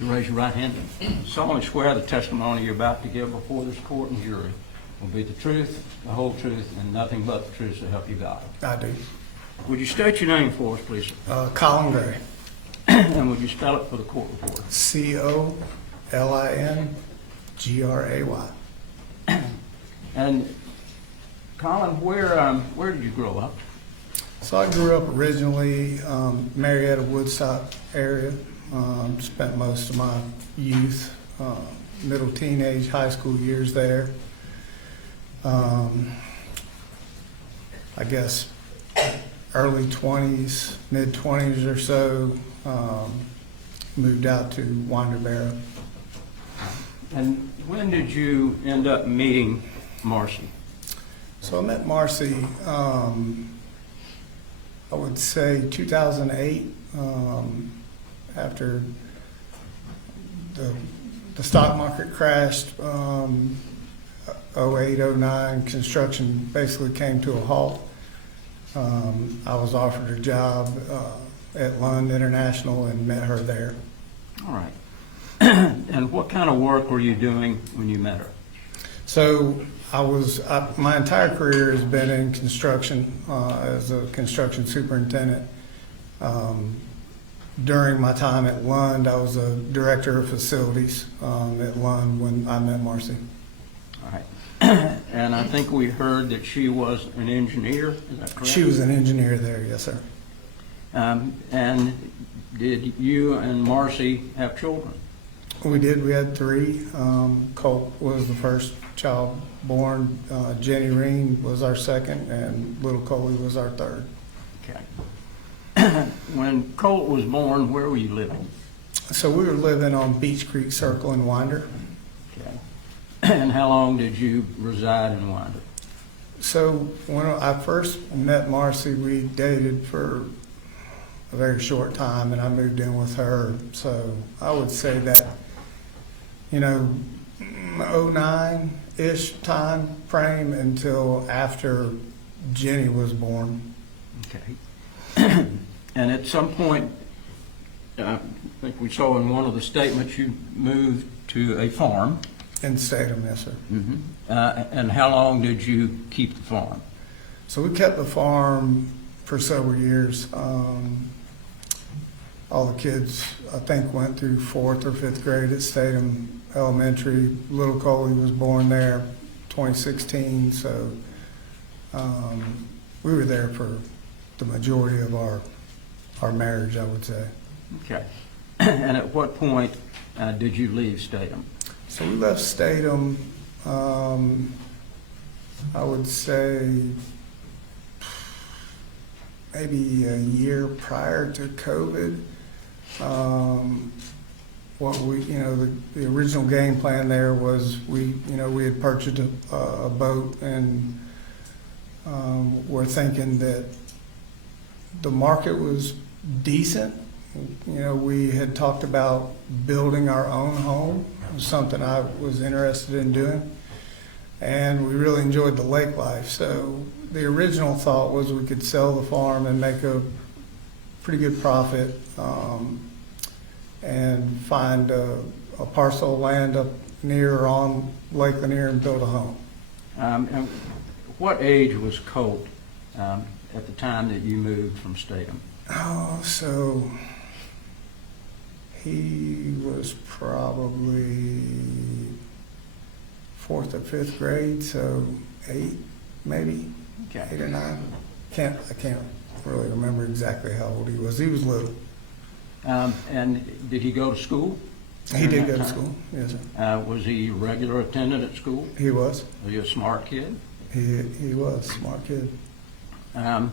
Raise your right hand. Solemnly swear the testimony you're about to give before this court and jury will be the truth, the whole truth, and nothing but the truth, so help you God. I do. Would you state your name for us, please? Colin Gray. And would you spell it for the court reporter? Colingray. And Colin, where did you grow up? So I grew up originally Marital, Woodstock area. Spent most of my youth, middle teenage, high school years there. I guess early 20s, mid 20s or so, moved out to Winder. And when did you end up meeting Marcy? So I met Marcy, I would say 2008, after the stock market crashed, 08, 09, construction basically came to a halt. I was offered a job at Lund International and met her there. All right. And what kind of work were you doing when you met her? So my entire career has been in construction as a construction superintendent. During my time at Lund, I was a director of facilities at Lund when I met Marcy. All right. And I think we heard that she was an engineer, is that correct? She was an engineer there, yes, sir. And did you and Marcy have children? We did. We had 3. Colt was the first child born. Jenny Reen was our second, and little Coley was our third. Okay. When Colt was born, where were you living? So we were living on Beach Creek Circle in Winder. Okay. And how long did you reside in Winder? So when I first met Marcy, we dated for a very short time, and I moved in with her. So I would say that, 09-ish time frame until after Jenny was born. Okay. And at some point, I think we saw in one of the statements you moved to a farm. In Statham, yes, sir. Mm-hmm. And how long did you keep the farm? So we kept the farm for several years. All the kids, I think, went through 4th or 5th grade at Statham Elementary. Little Coley was born there 2016, so we were there for the majority of our marriage, I would say. Okay. And at what point did you leave Statham? So we left Statham, I would say, maybe a year prior to COVID. The original game plan there was we had purchased a boat, and we're thinking that the market was decent. We had talked about building our own home. It was something I was interested in doing, and we really enjoyed the lake life. So the original thought was we could sell the farm and make a pretty good profit, and find a parcel of land up near or on Lake Lanier and build a home. And what age was Colt at the time that you moved from Statham? Oh, so he was probably 4th or 5th grade, so 8 maybe, Okay. 8 or 9. I can't really remember exactly how old he was. He was little. And did he go to school? He did go to time? school, yes, sir. Was he a regular attendant at school? He was. Was he a smart kid? He was a smart kid. And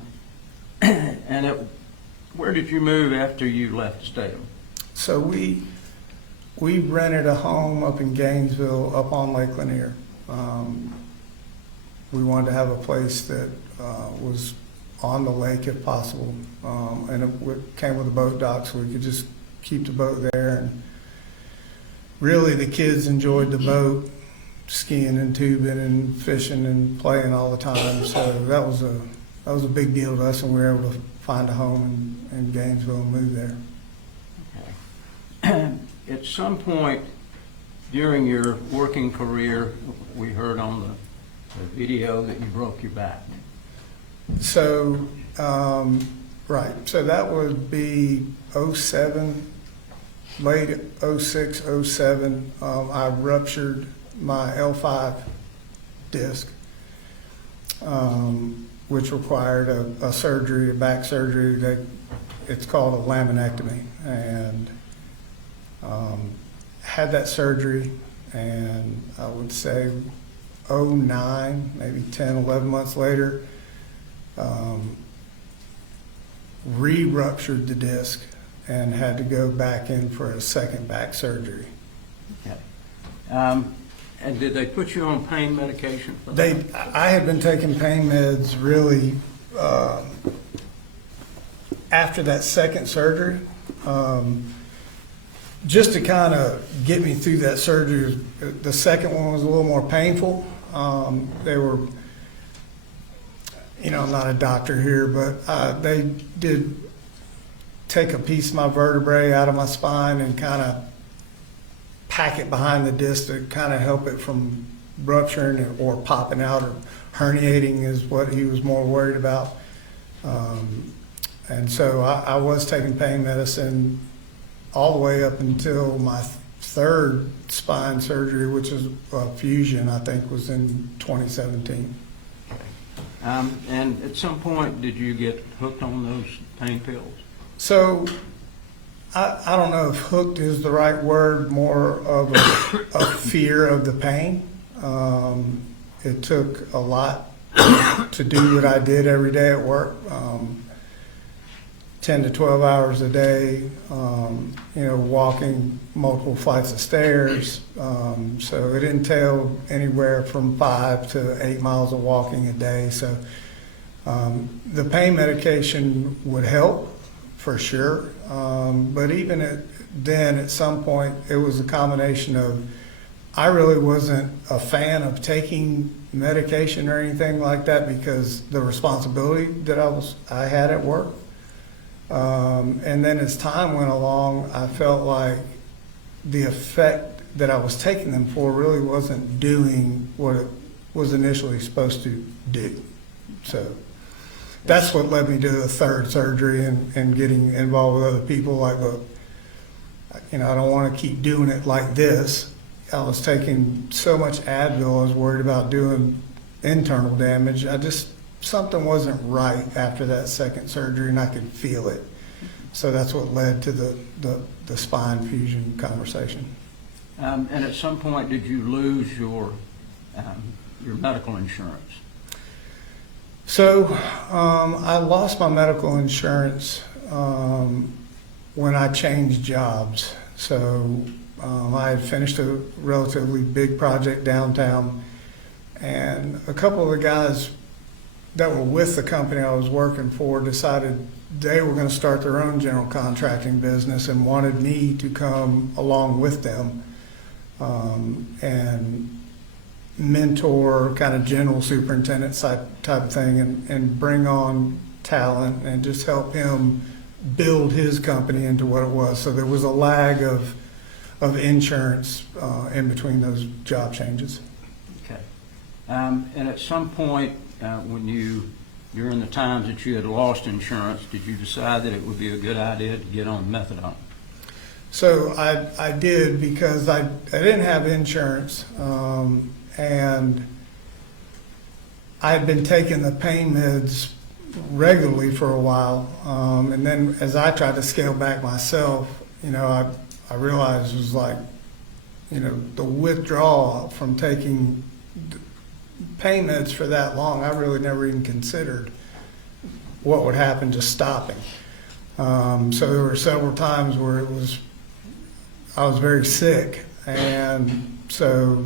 where did you move after you left Statham? So we rented a home up in Gainesville, up on Lake Lanier. We wanted to have a place that was on the lake if possible, and it came with a boat dock, so we could just keep the boat there. And really, the kids enjoyed the boat, skiing and tubing and fishing and playing all the time. So that was a big deal to us, and we were able to find a home in Gainesville and move there. Okay. At some point during your working career, we heard on the video that you broke your back. So, right, so that would be '07, late '06, '07. I ruptured my L5 disc, which required a surgery, a back surgery. It's called a laminectomy, and had that surgery, and I would say '09, maybe 10, 11 months later, re-ruptured the disc and had to go back in for a second back surgery. Okay. And did they put you on pain medication for that? I had been taking pain meds really after that second surgery, just to kind of get me through that surgery. The second one was a little more painful. They were, I'm not a doctor here, but they did take a piece of my vertebrae out of my spine and kind of pack it behind the disc to kind of help it from rupturing or popping out, or herniating is what he was more worried about. And so I was taking pain medicine all the way up until my third spine surgery, which is a fusion, I think was in 2017. And at some point, did you get hooked on those pain pills? So I don't know if hooked is the right word, more of a fear of the pain. It took a lot to do what I did every day at work, 10 to 12 hours a day, walking multiple flights of stairs. So it entailed anywhere from 5 to 8 miles of walking a day. So the pain medication would help for sure. But even then, at some point, it was a combination of, I really wasn't a fan of taking medication or anything like that because the responsibility that I had at work. And then as time went along, I felt like the effect that I was taking them for really wasn't doing what it was initially supposed to do. So that's what led me to the third surgery and getting involved with other people. Like, look, I don't want to keep doing it like this. I was taking so much Advil, I was worried about doing internal damage. Something wasn't right after that second surgery, and I could feel it. So that's what led to the spine fusion conversation. And at some point, did you lose your medical insurance? So I lost my medical insurance when I changed jobs. So I had finished a relatively big project downtown, and a couple of the guys that were with the company I was working for decided they were going to start their own general contracting business and wanted me to come along with them and mentor, kind of general superintendent type of thing, and bring on talent and just help him build his company into what it was. So there was a lag of insurance in between those job changes. Okay. And at some point, during the times that you had lost insurance, did you decide that it would be a good idea to get on methadone? So I did, because I didn't have insurance, and I had been taking the pain meds regularly for a while, and then as I tried to scale back myself, I realized it was like, the withdrawal from taking pain meds for that long, I really never even considered what would happen just stopping. So there were several times where I was very sick, and so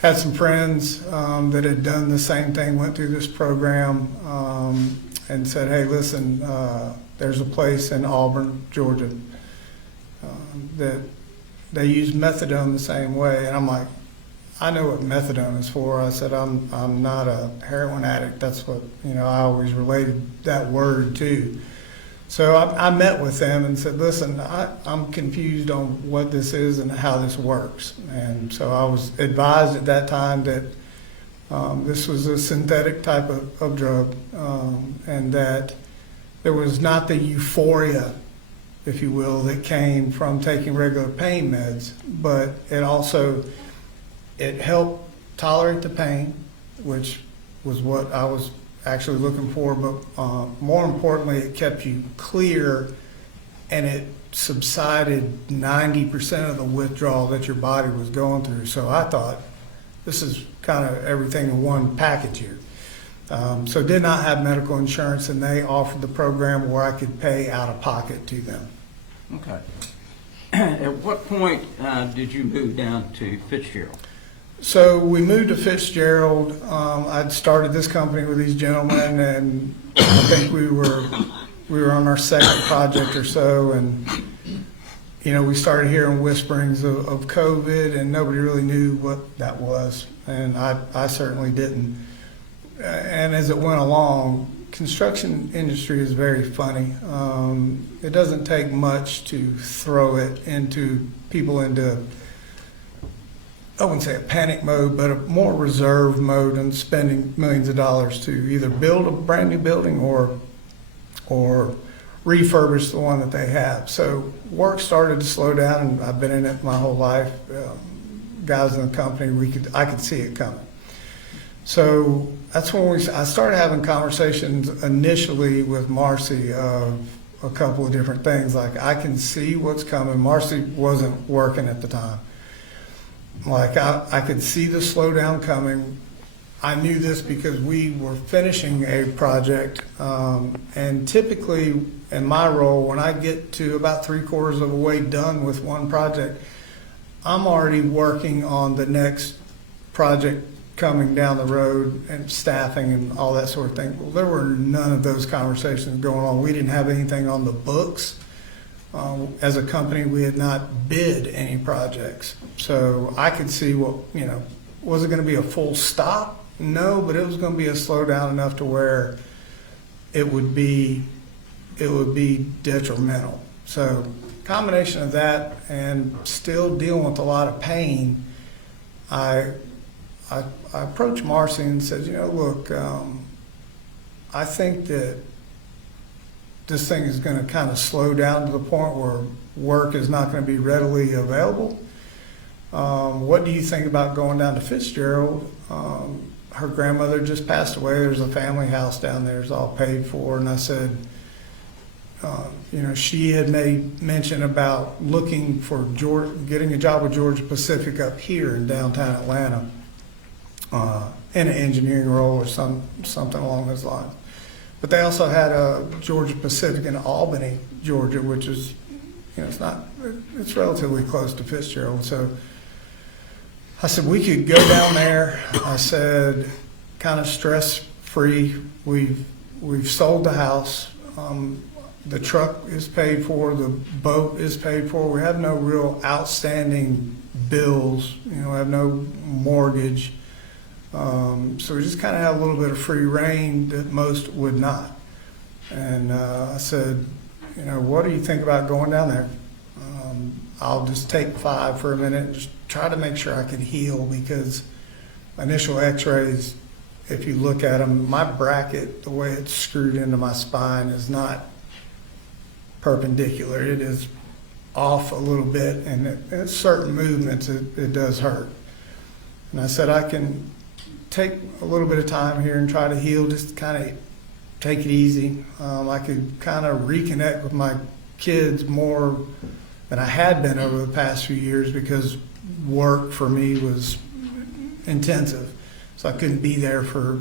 had some friends that had done the same thing, went through this program, and said, hey, listen, there's a place in Auburn, Georgia, that they use methadone the same way. And I'm like, I know what methadone is for. I said, I'm not a heroin addict. That's what, I always related that word to. So I met with them and said, listen, I'm confused on what this is and how this works. And so I was advised at that time that this was a synthetic type of drug, and that there was not the euphoria, if you will, that came from taking regular pain meds, but it helped tolerate the pain, which was what I was actually looking for, but more importantly, it kept you clear, and it subsided 90% of the withdrawal that your body was going through. So I thought, this is kind of everything in one package here. So did not have medical insurance, and they offered the program where I could pay out of pocket to them. Okay. At what point did you move down to Fitzgerald? So we moved to Fitzgerald. I'd started this company with these gentlemen, and I think we were on our second project or so, and we started hearing whisperings of COVID, and nobody really knew what that was, and I certainly didn't. And as it went along, construction industry is very funny. It doesn't take much to throw it into people into, I wouldn't say a panic mode, but a more reserved mode, and spending millions of dollars to either build a brand new building or refurbish the one that they have. So work started to slow down, and I've been in it my whole life. Guys in the company, I could see it coming. So that's when I started having conversations initially with Marcy of a couple of different things. Like, I can see what's coming. Marcy wasn't working at the time. Like, I could see the slowdown coming. I knew this because we were finishing a project, and typically in my role, when I get to about 3/4 of the way done with one project, I'm already working on the next project coming down the road, and staffing and all that sort of thing. Well, there were none of those conversations going on. We didn't have anything on the books. As a company, we had not bid any projects. So I could see was it going to be a full stop? No, but it was going to be a slowdown enough to where it would be detrimental. So combination of that and still dealing with a lot of pain, I approached Marcy and said, look, I think that this thing is going to kind of slow down to the point where work is not going to be readily available. What do you think about going down to Fitzgerald? Her grandmother just passed away. There's a family house down there. It's all paid for. And I said, she had made mention about looking for getting a job with Georgia Pacific up here in downtown Atlanta, in an engineering role or something along those lines. But they also had a Georgia Pacific in Albany, Georgia, which is, it's relatively close to Fitzgerald. So I said, we could go down there. I said, kind of stress-free. We've sold the house. The truck is paid for. The boat is paid for. We have no real outstanding bills. We have no mortgage. So we just kind of have a little bit of free reign that most would not. And I said, what do you think about going down there? I'll just take 5 for a minute and just try to make sure I can heal, because initial x-rays, if you look at them, my bracket, the way it's screwed into my spine, is not perpendicular. It is off a little bit, and at certain movements it does hurt. And I said, I can take a little bit of time here and try to heal, just kind of take it easy. I could kind of reconnect with my kids more than I had been over the past few years, because work for me was intensive. So I couldn't be there for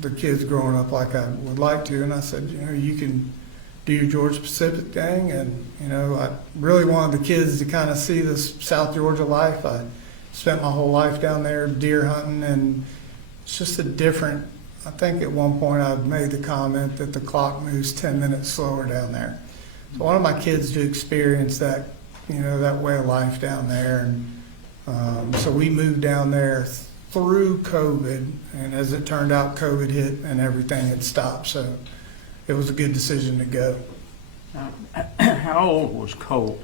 the kids growing up like I would like to. And I said, you can do your Georgia Pacific thing. And, I really wanted the kids to kind of see this South Georgia life. I spent my whole life down there deer hunting, and it's just I think at one point I made the comment that the clock moves 10 minutes slower down there. So I wanted my kids to experience that, that way of life down there. And so we moved down there through COVID, and as it turned out, COVID hit and everything had stopped. So it was a good decision to go. How old was Colt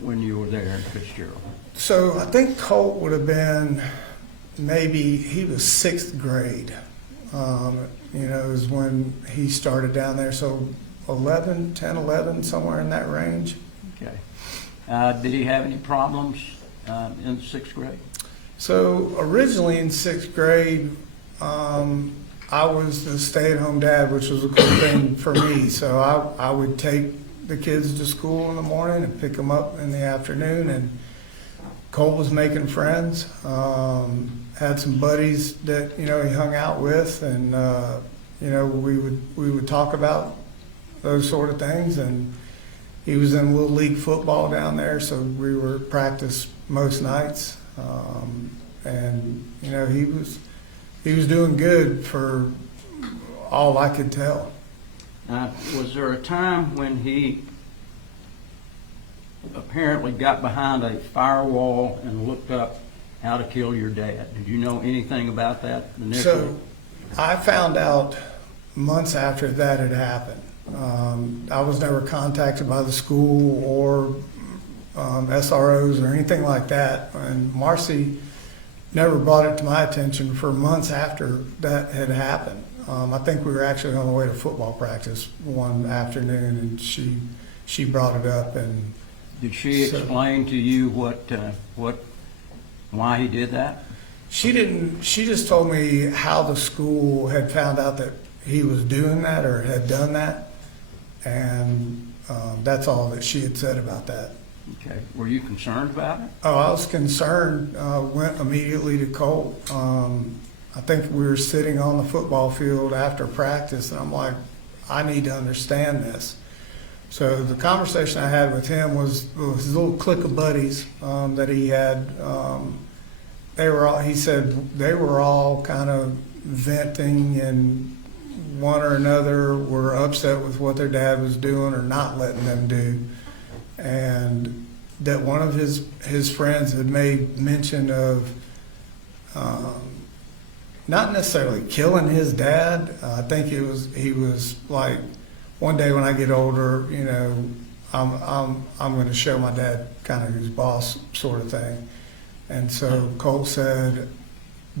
when you were there in Fitzgerald? So I think Colt would have been maybe, he was sixth grade. Is when he started down there. So 11, 10, 11, somewhere in that range. Okay. Did he have any problems in sixth grade? So originally in sixth grade, I was the stay-at-home dad, which was a cool thing for me. So I would take the kids to school in the morning and pick them up in the afternoon. And Colt was making friends, had some buddies that, he hung out with. And, we would talk about those sort of things. And he was in Little League football down there, so we were practice most nights. He was doing good for all I could tell. Was there a time when he apparently got behind a firewall and looked up how to kill your dad? Did you know anything about that initially? So I found out months after that had happened. I was never contacted by the school or SROs or anything like that. And Marcy never brought it to my attention for months after that had happened. I think we were actually on the way to football practice one afternoon, and she brought it up. And did she explain to you why he did that? She didn't. She just told me how the school had found out that he was doing that or had done that, and that's all that she had said about that. Okay. Were you concerned about it? Oh, I was concerned. Went immediately to Colt. I think we were sitting on the football field after practice, and I'm like, I need to understand this. So the conversation I had with him was his little clique of buddies that he had. He said they were all kind of venting, and one or another were upset with what their dad was doing or not letting them do. And that one of his friends had made mention of not necessarily killing his dad. I think he was like, one day when I get older, I'm going to show my dad kind of who's boss sort of thing. And so Colt said,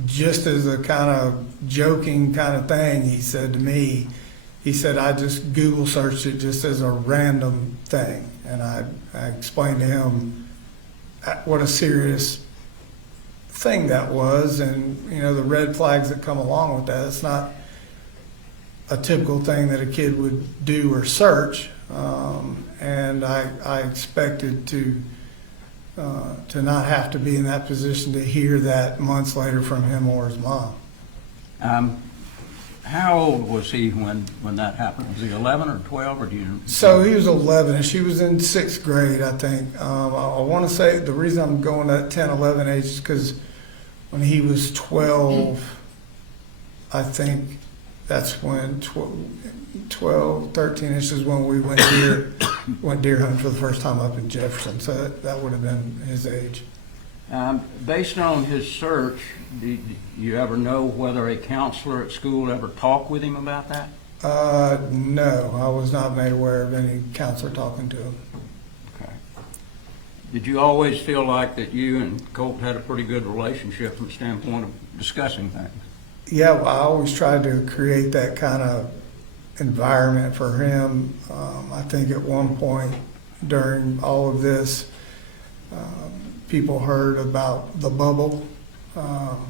just as a kind of joking kind of thing, he said to me, he said, I just Google searched it just as a random thing. And I explained to him what a serious thing that was, and the red flags that come along with that. It's not a typical thing that a kid would do or search, and I expected to not have to be in that position to hear that months later from him or his mom. How old was he when that happened? Was he 11 or 12, or do you? So he was 11, and she was in sixth grade, I think. I want to say the reason I'm going to that 10, 11 age is because when he was 12, I think that's when 12, 13-ish is when we went deer hunting for the first time up in Jefferson. So that would have been his age. Based on his search, did you ever know whether a counselor at school ever talked with him about that? No, I was not made aware of any counselor talking to him. Okay. Did you always feel like that you and Colt had a pretty good relationship from the standpoint of discussing things? Yeah, well, I always tried to create that kind of environment for him. I think at one point during all of this, people heard about the bubble.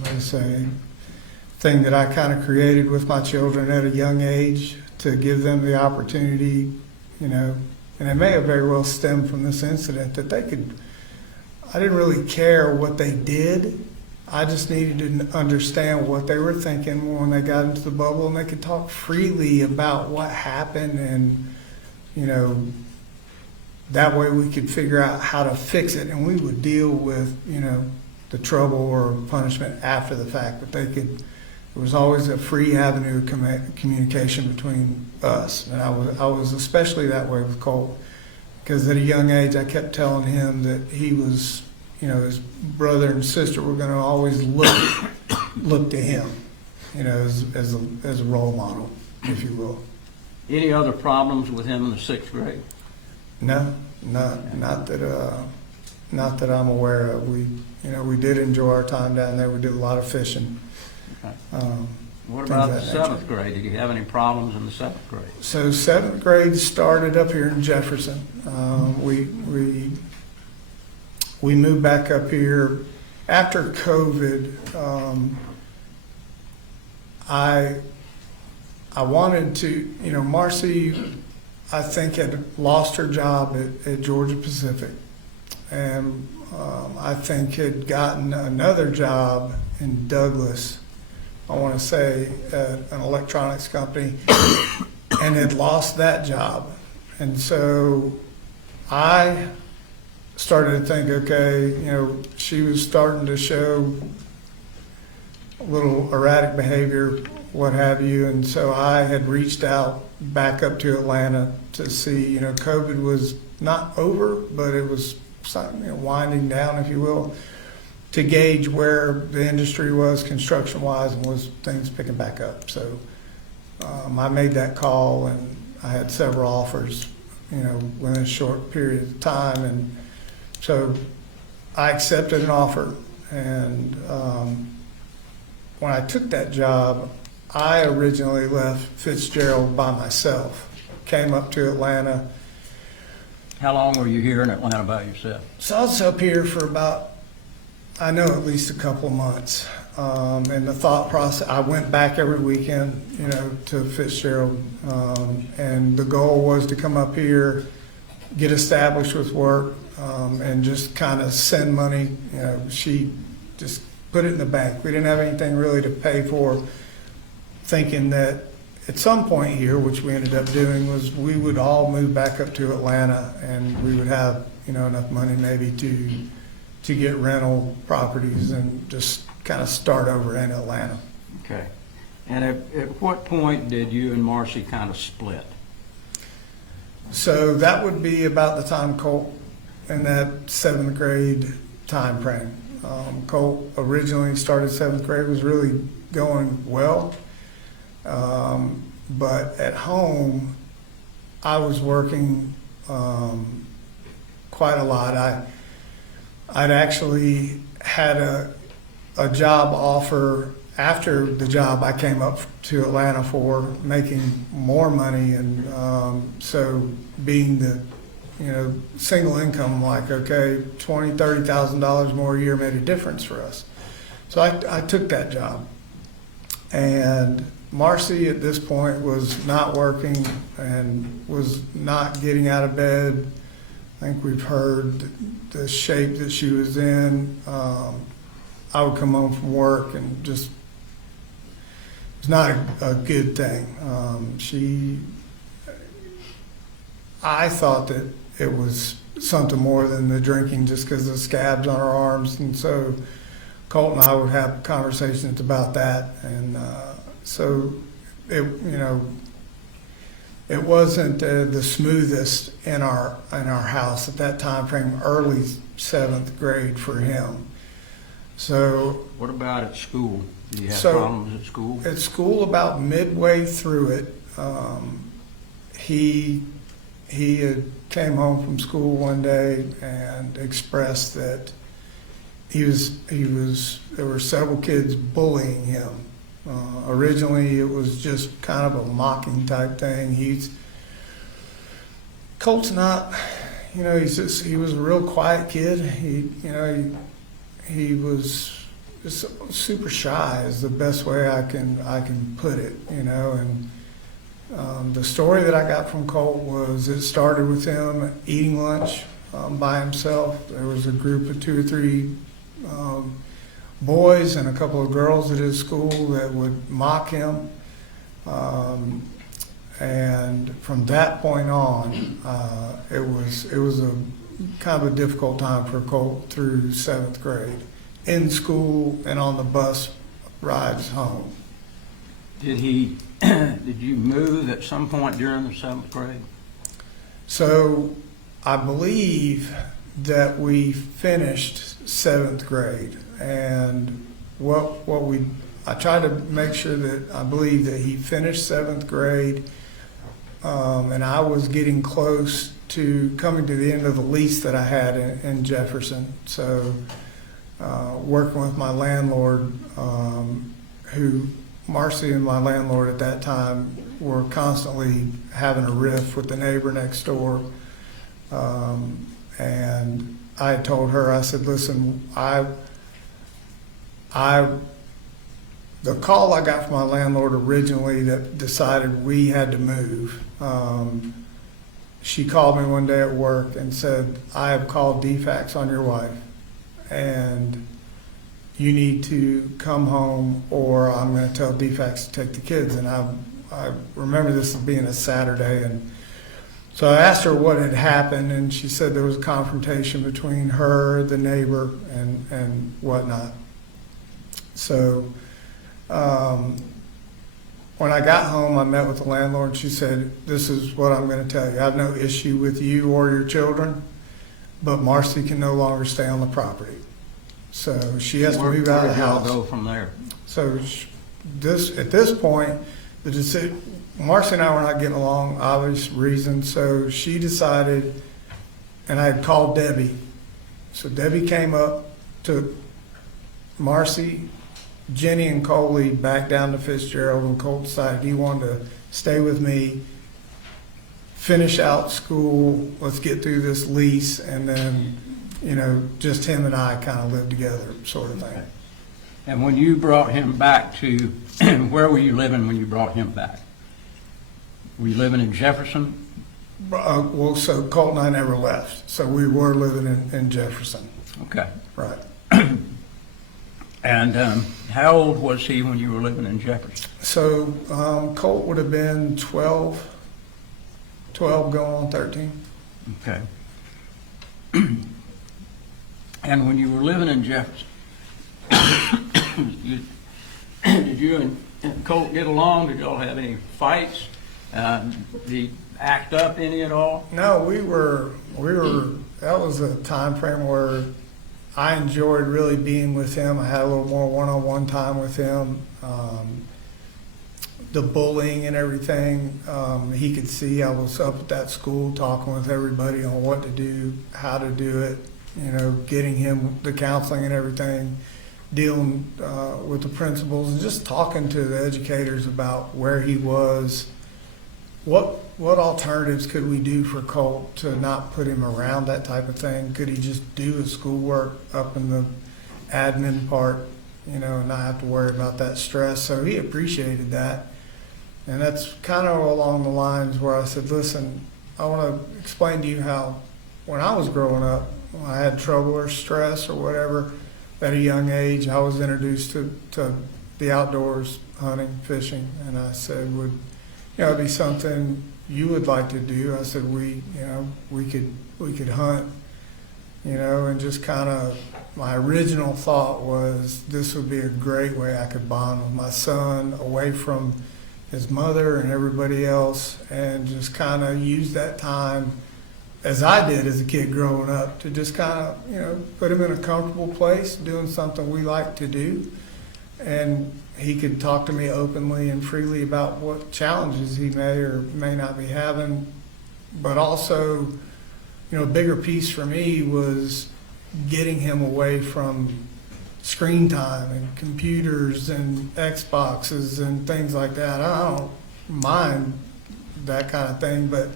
It's a thing that I kind of created with my children at a young age to give them the opportunity, and it may have very well stemmed from this incident that I didn't really care what they did. I just needed to understand what they were thinking when they got into the bubble, and they could talk freely about what happened, and that way we could figure out how to fix it, and we would deal with the trouble or punishment after the fact. But there was always a free avenue of communication between us, and I was especially that way with Colt, because at a young age I kept telling him that he was, his brother and sister were going to always look to him, as a role model, if you will. Any other problems with him in the sixth grade? No, not that I'm aware of. We did enjoy our time down there. We did a lot of fishing. Okay. What Things about of the that seventh nature. grade? Did you have any problems in the seventh grade? So seventh grade started up here in Jefferson. We moved back up here after COVID. I wanted to, Marcy, I think, had lost her job at Georgia Pacific, and I think had gotten another job in Douglas, I want to say, at an electronics company, and had lost that job. And so I started to think, okay, she was starting to show a little erratic behavior, what have you. And so I had reached out back up to Atlanta to see, COVID was not over, but it was winding down, if you will, to gauge where the industry was construction-wise and was things picking back up. So I made that call, and I had several offers, within a short period of time. And so I accepted an offer. And when I took that job, I originally left Fitzgerald by myself, came up to Atlanta. How long were you here in Atlanta by yourself? So I was up here for about, I know, at least a couple of months. And the thought process, I went back every weekend, to Fitzgerald. And the goal was to come up here, get established with work, and just kind of send money. She just put it in the bank. We didn't have anything really to pay for, thinking that at some point here, which we ended up doing, was we would all move back up to Atlanta, and we would have, enough money maybe to get rental properties and just kind of start over in Atlanta. Okay. And at what point did you and Marcy kind of split? So that would be about the time Colt, in that seventh grade time frame. Colt originally started seventh grade, was really going well. But at home, I was working quite a lot. I'd actually had a job offer after the job I came up to Atlanta for, making more money. And so being the single income, like, okay, $20,000, $30,000 more a year made a difference for us. So I took that job. And Marcy at this point was not working and was not getting out of bed. I think we've heard the shape that she was in. I would come home from work and just, it's not a good thing. I thought that it was something more than the drinking, just because of the scabs on her arms. And so Colt and I would have conversations about that. And so it wasn't the smoothest in our house at that time frame, early seventh grade for him. So What about at school? Did you have So- problems at school? at school, about midway through it, he had came home from school one day and expressed that there were several kids bullying him. Originally, it was just kind of a mocking type thing. Colt's not, he was a real quiet kid. He was just super shy, is the best way I can put it, and the story that I got from Colt was it started with him eating lunch by himself. There was a group of 2 or 3 boys and a couple of girls at his school that would mock him. And from that point on, it was a kind of a difficult time for Colt through seventh grade, in school and on the bus rides home. Did you move at some point during the seventh grade? So I believe that we finished seventh grade, and I tried to make sure that I believe that he finished seventh grade. and I was getting close to coming to the end of the lease that I had in Jefferson. So working with my landlord, who Marcy and my landlord at that time were constantly having a riff with the neighbor next door. And I told her, I said, listen, the call I got from my landlord originally that decided we had to move, she called me one day at work and said, I have called DFAX on your wife, and you need to come home or I'm going to tell DFAX to take the kids. And I remember this as being a Saturday, and so I asked her what had happened, and she said there was a confrontation between her, the neighbor, and whatnot. So when I got home, I met with the landlord, and she said, this is what I'm going to tell you. I have no issue with you or your children, but Marcy can no longer stay on the property. So she has to move out of the house. Where did y'all go from there? So at this point, the decision, Marcy and I were not getting along, obvious reasons. So she decided, and I had called Debbie. So Debbie came up, took Marcy, Jenny, and Coley back down to Fitzgerald, and Colt decided he wanted to stay with me, finish out school, let's get through this lease, and then, just him and I kind of live together, sort of thing. Okay. And when you brought him back to, where were you living when you brought him back? Were you living in Jefferson? Well, so Colt and I never left, so we were living in Jefferson. Okay. Right. And how old was he when you were living in Jefferson? So Colt would have been 12 going on 13. Okay. And when you were living in Jefferson, did you and Colt get along? Did y'all have any fights? Did he act up any at all? No, we were, that was a time frame where I enjoyed really being with him. I had a little more one-on-one time with him. The bullying and everything, he could see I was up at that school talking with everybody on what to do, how to do it, getting him the counseling and everything, dealing with the principals, and just talking to the educators about where he was. What alternatives could we do for Colt to not put him around that type of thing? Could he just do his schoolwork up in the admin part, and not have to worry about that stress? So he appreciated that. And that's kind of along the lines where I said, listen, I want to explain to you how when I was growing up, when I had trouble or stress or whatever, at a young age, I was introduced to the outdoors, hunting, fishing. And I said, would it be something you would like to do? I said, we could hunt, and just kind of, my original thought was this would be a great way I could bond with my son away from his mother and everybody else, and just kind of use that time as I did as a kid growing up to just kind of, put him in a comfortable place doing something we like to do. And he could talk to me openly and freely about what challenges he may or may not be having. But also, a bigger piece for me was getting him away from screen time and computers and Xboxes and things like that. I don't mind that kind of thing, but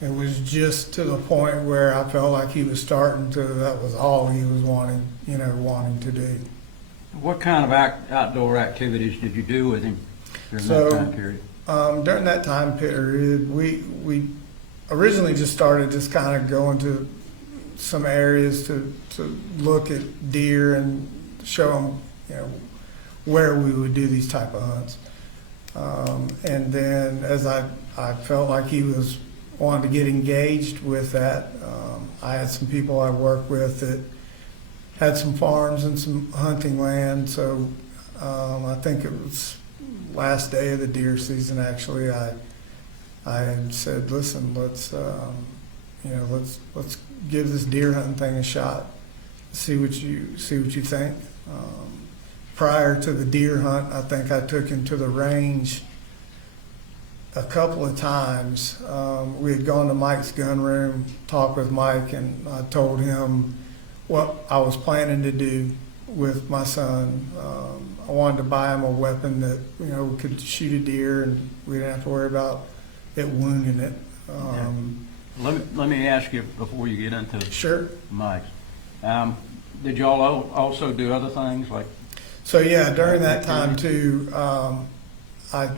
it was just to the point where I felt like he was starting to, that was all he was wanting to do. What kind of outdoor activities did you do with him during that time period? During that time period, we originally just started just kind of going to some areas to look at deer and show them, where we would do these type of hunts. And then as I felt like he was wanting to get engaged with that, I had some people I worked with that had some farms and some hunting land. So I think it was last day of the deer season, actually, I had said, listen, let's give this deer hunting thing a shot. See what you think. Prior to the deer hunt, I think I took him to the range a couple of times. We had gone to Mike's gun room, talked with Mike, and I told him what I was planning to do with my son. I wanted to buy him a weapon that, you know, could shoot a deer and we didn't have to worry about it wounding it. Let me ask you before you get into Sure. Mike's. Did y'all also do other things like? So yeah, during that time too, I'm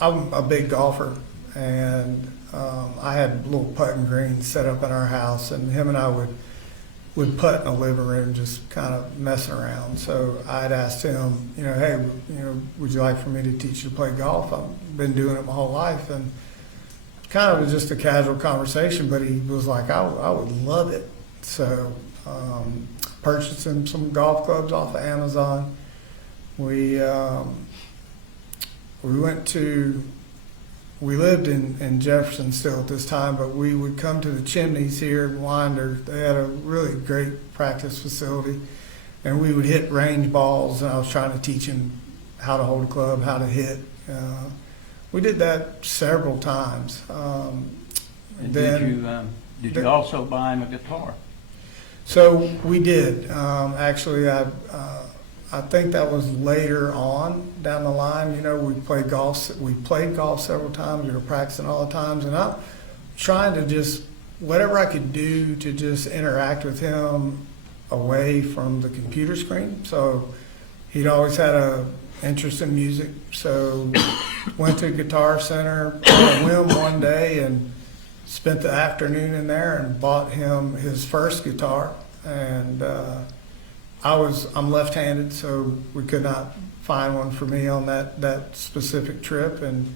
a big golfer, and I had little putting greens set up in our house, and him and I would putt in the living room, just kind of messing around. So I'd asked him, you know, hey, you know, would you like for me to teach you to play golf? I've been doing it my whole life, and kind of was just a casual conversation, but he was like, I would love it. So purchased him some golf clubs off of Amazon. We lived in Jefferson still at this time, but we would come to the Chimneys here in Winder. They had a really great practice facility, and we would hit range balls, and I was trying to teach him how to hold a club, how to hit. We did that several times. Did you also buy him a guitar? So we did. Actually, I think that was later on down the line. You know, we played golf several times. We were practicing all the times, and I'm trying to just whatever I could do to just interact with him away from the computer screen. So he'd always had a interest in music. So went to Guitar Center on a whim one day and spent the afternoon in there and bought him his first guitar. And I'm left-handed, so we could not find one for me on that specific trip, and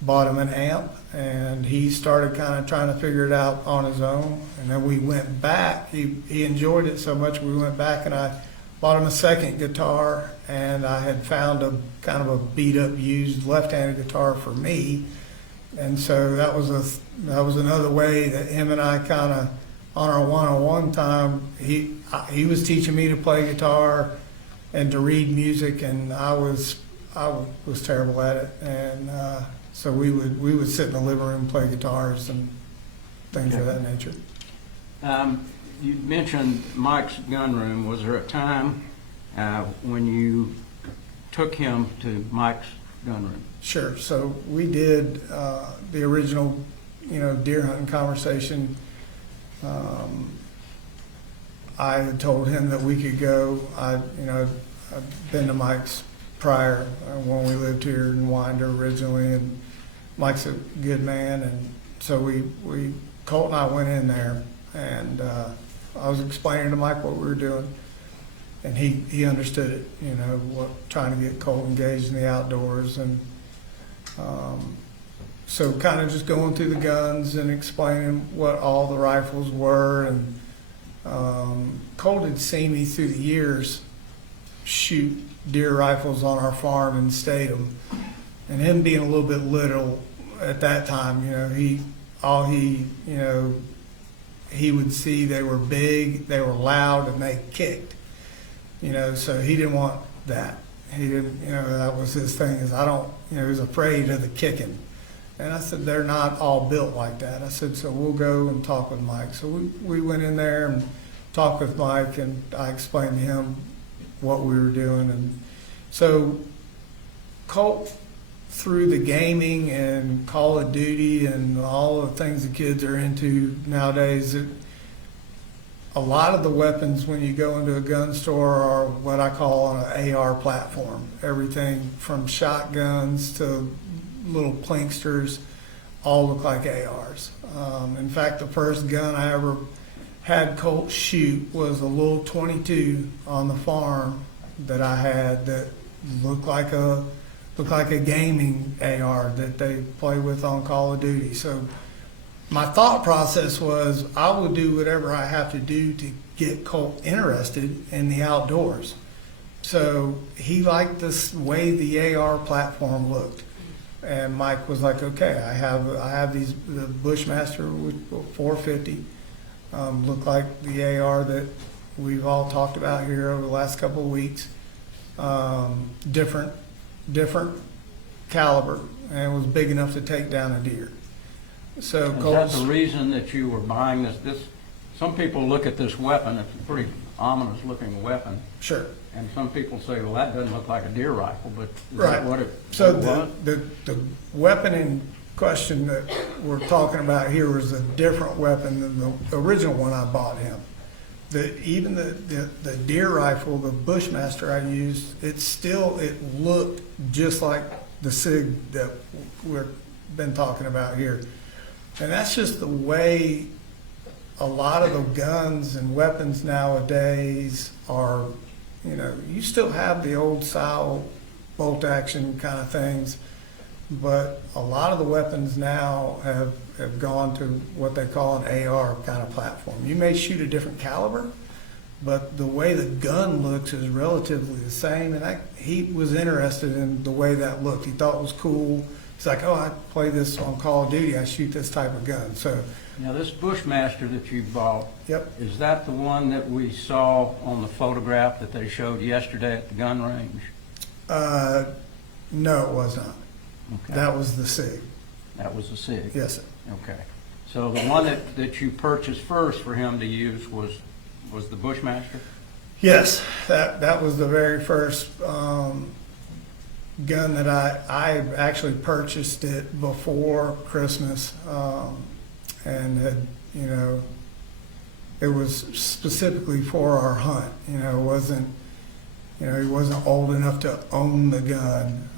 bought him an amp, and he started kind of trying to figure it out on his own. And then we went back. He enjoyed it so much, we went back and I bought him a second guitar, and I had found a kind of a beat-up used left-handed guitar for me. And so that was another way that him and I kind of, on our one-on-one time, he was teaching me to play guitar and to read music, and I was terrible at it. And so we would sit in the living room and play guitars and things of that nature. You mentioned Mike's gun room. Was there a time when you took him to Mike's gun room? Sure. So we did the original, you know, deer hunting conversation. I had told him that we could go. I'd been to Mike's prior when we lived here in Winder originally, and Mike's a good man, and so Colt and I went in there, and I was explaining to Mike what we were doing, and he understood it. You know, trying to get Colt engaged in the outdoors, and so kind of just going through the guns and explaining what all the rifles were. And Colt had seen me through the years shoot deer rifles on our farm in Statham, and him being a little bit little at that time, you know, he would see they were big, they were loud, and they kicked, you know, so he didn't want that. He didn't, you know, that was his thing, is he was afraid of the kicking. And I said, they're not all built like that. I said, so we'll go and talk with Mike. So we went in there and talked with Mike, and I explained to him what we were doing. And so Colt, through the gaming and Call of Duty and all the things the kids are into nowadays, a lot of the weapons when you go into a gun store are what I call an AR platform. Everything from shotguns to little plinksters all look like ARs. In fact, the first gun I ever had Colt shoot was a little 22 on the farm that I had that looked like a gaming AR that they play with on Call of Duty. So my thought process was I will do whatever I have to do to get Colt interested in the outdoors. So he liked this way the AR platform looked. And Mike was like, okay, I have the Bushmaster 450, look like the AR that we've all talked about here over the last couple of weeks. Different caliber and was big enough to take down a deer. So Is that Colt's, the reason that you were buying this? Some people look at this weapon, it's a pretty ominous looking weapon, sure. and some people say, well, that doesn't look like a deer rifle, but is Right. that what it So was? the weapon in question that we're talking about here was a different weapon than the original one I bought him. Even the deer rifle, the Bushmaster I used, it looked just like the SIG that we've been talking about here. And that's just the way a lot of the guns and weapons nowadays are. You still have the old style bolt action kind of things, but a lot of the weapons now have gone to what they call an AR kind of platform. You may shoot a different caliber, but the way the gun looks is relatively the same. And he was interested in the way that looked. He thought it was cool. He's like, oh, I play this on Call of Duty. I shoot this type of gun. So, Now, this Bushmaster that you bought, yep. is that the one that we saw on the photograph that they showed yesterday at the gun range? No, it was not. Okay. That was the SIG. That was the SIG? Yes, sir. Okay. So the one that you purchased first for him to use was the Bushmaster? Yes, that was the very first gun that I actually purchased it before Christmas, and had, it was specifically for our hunt. It wasn't, he wasn't old enough to own the gun,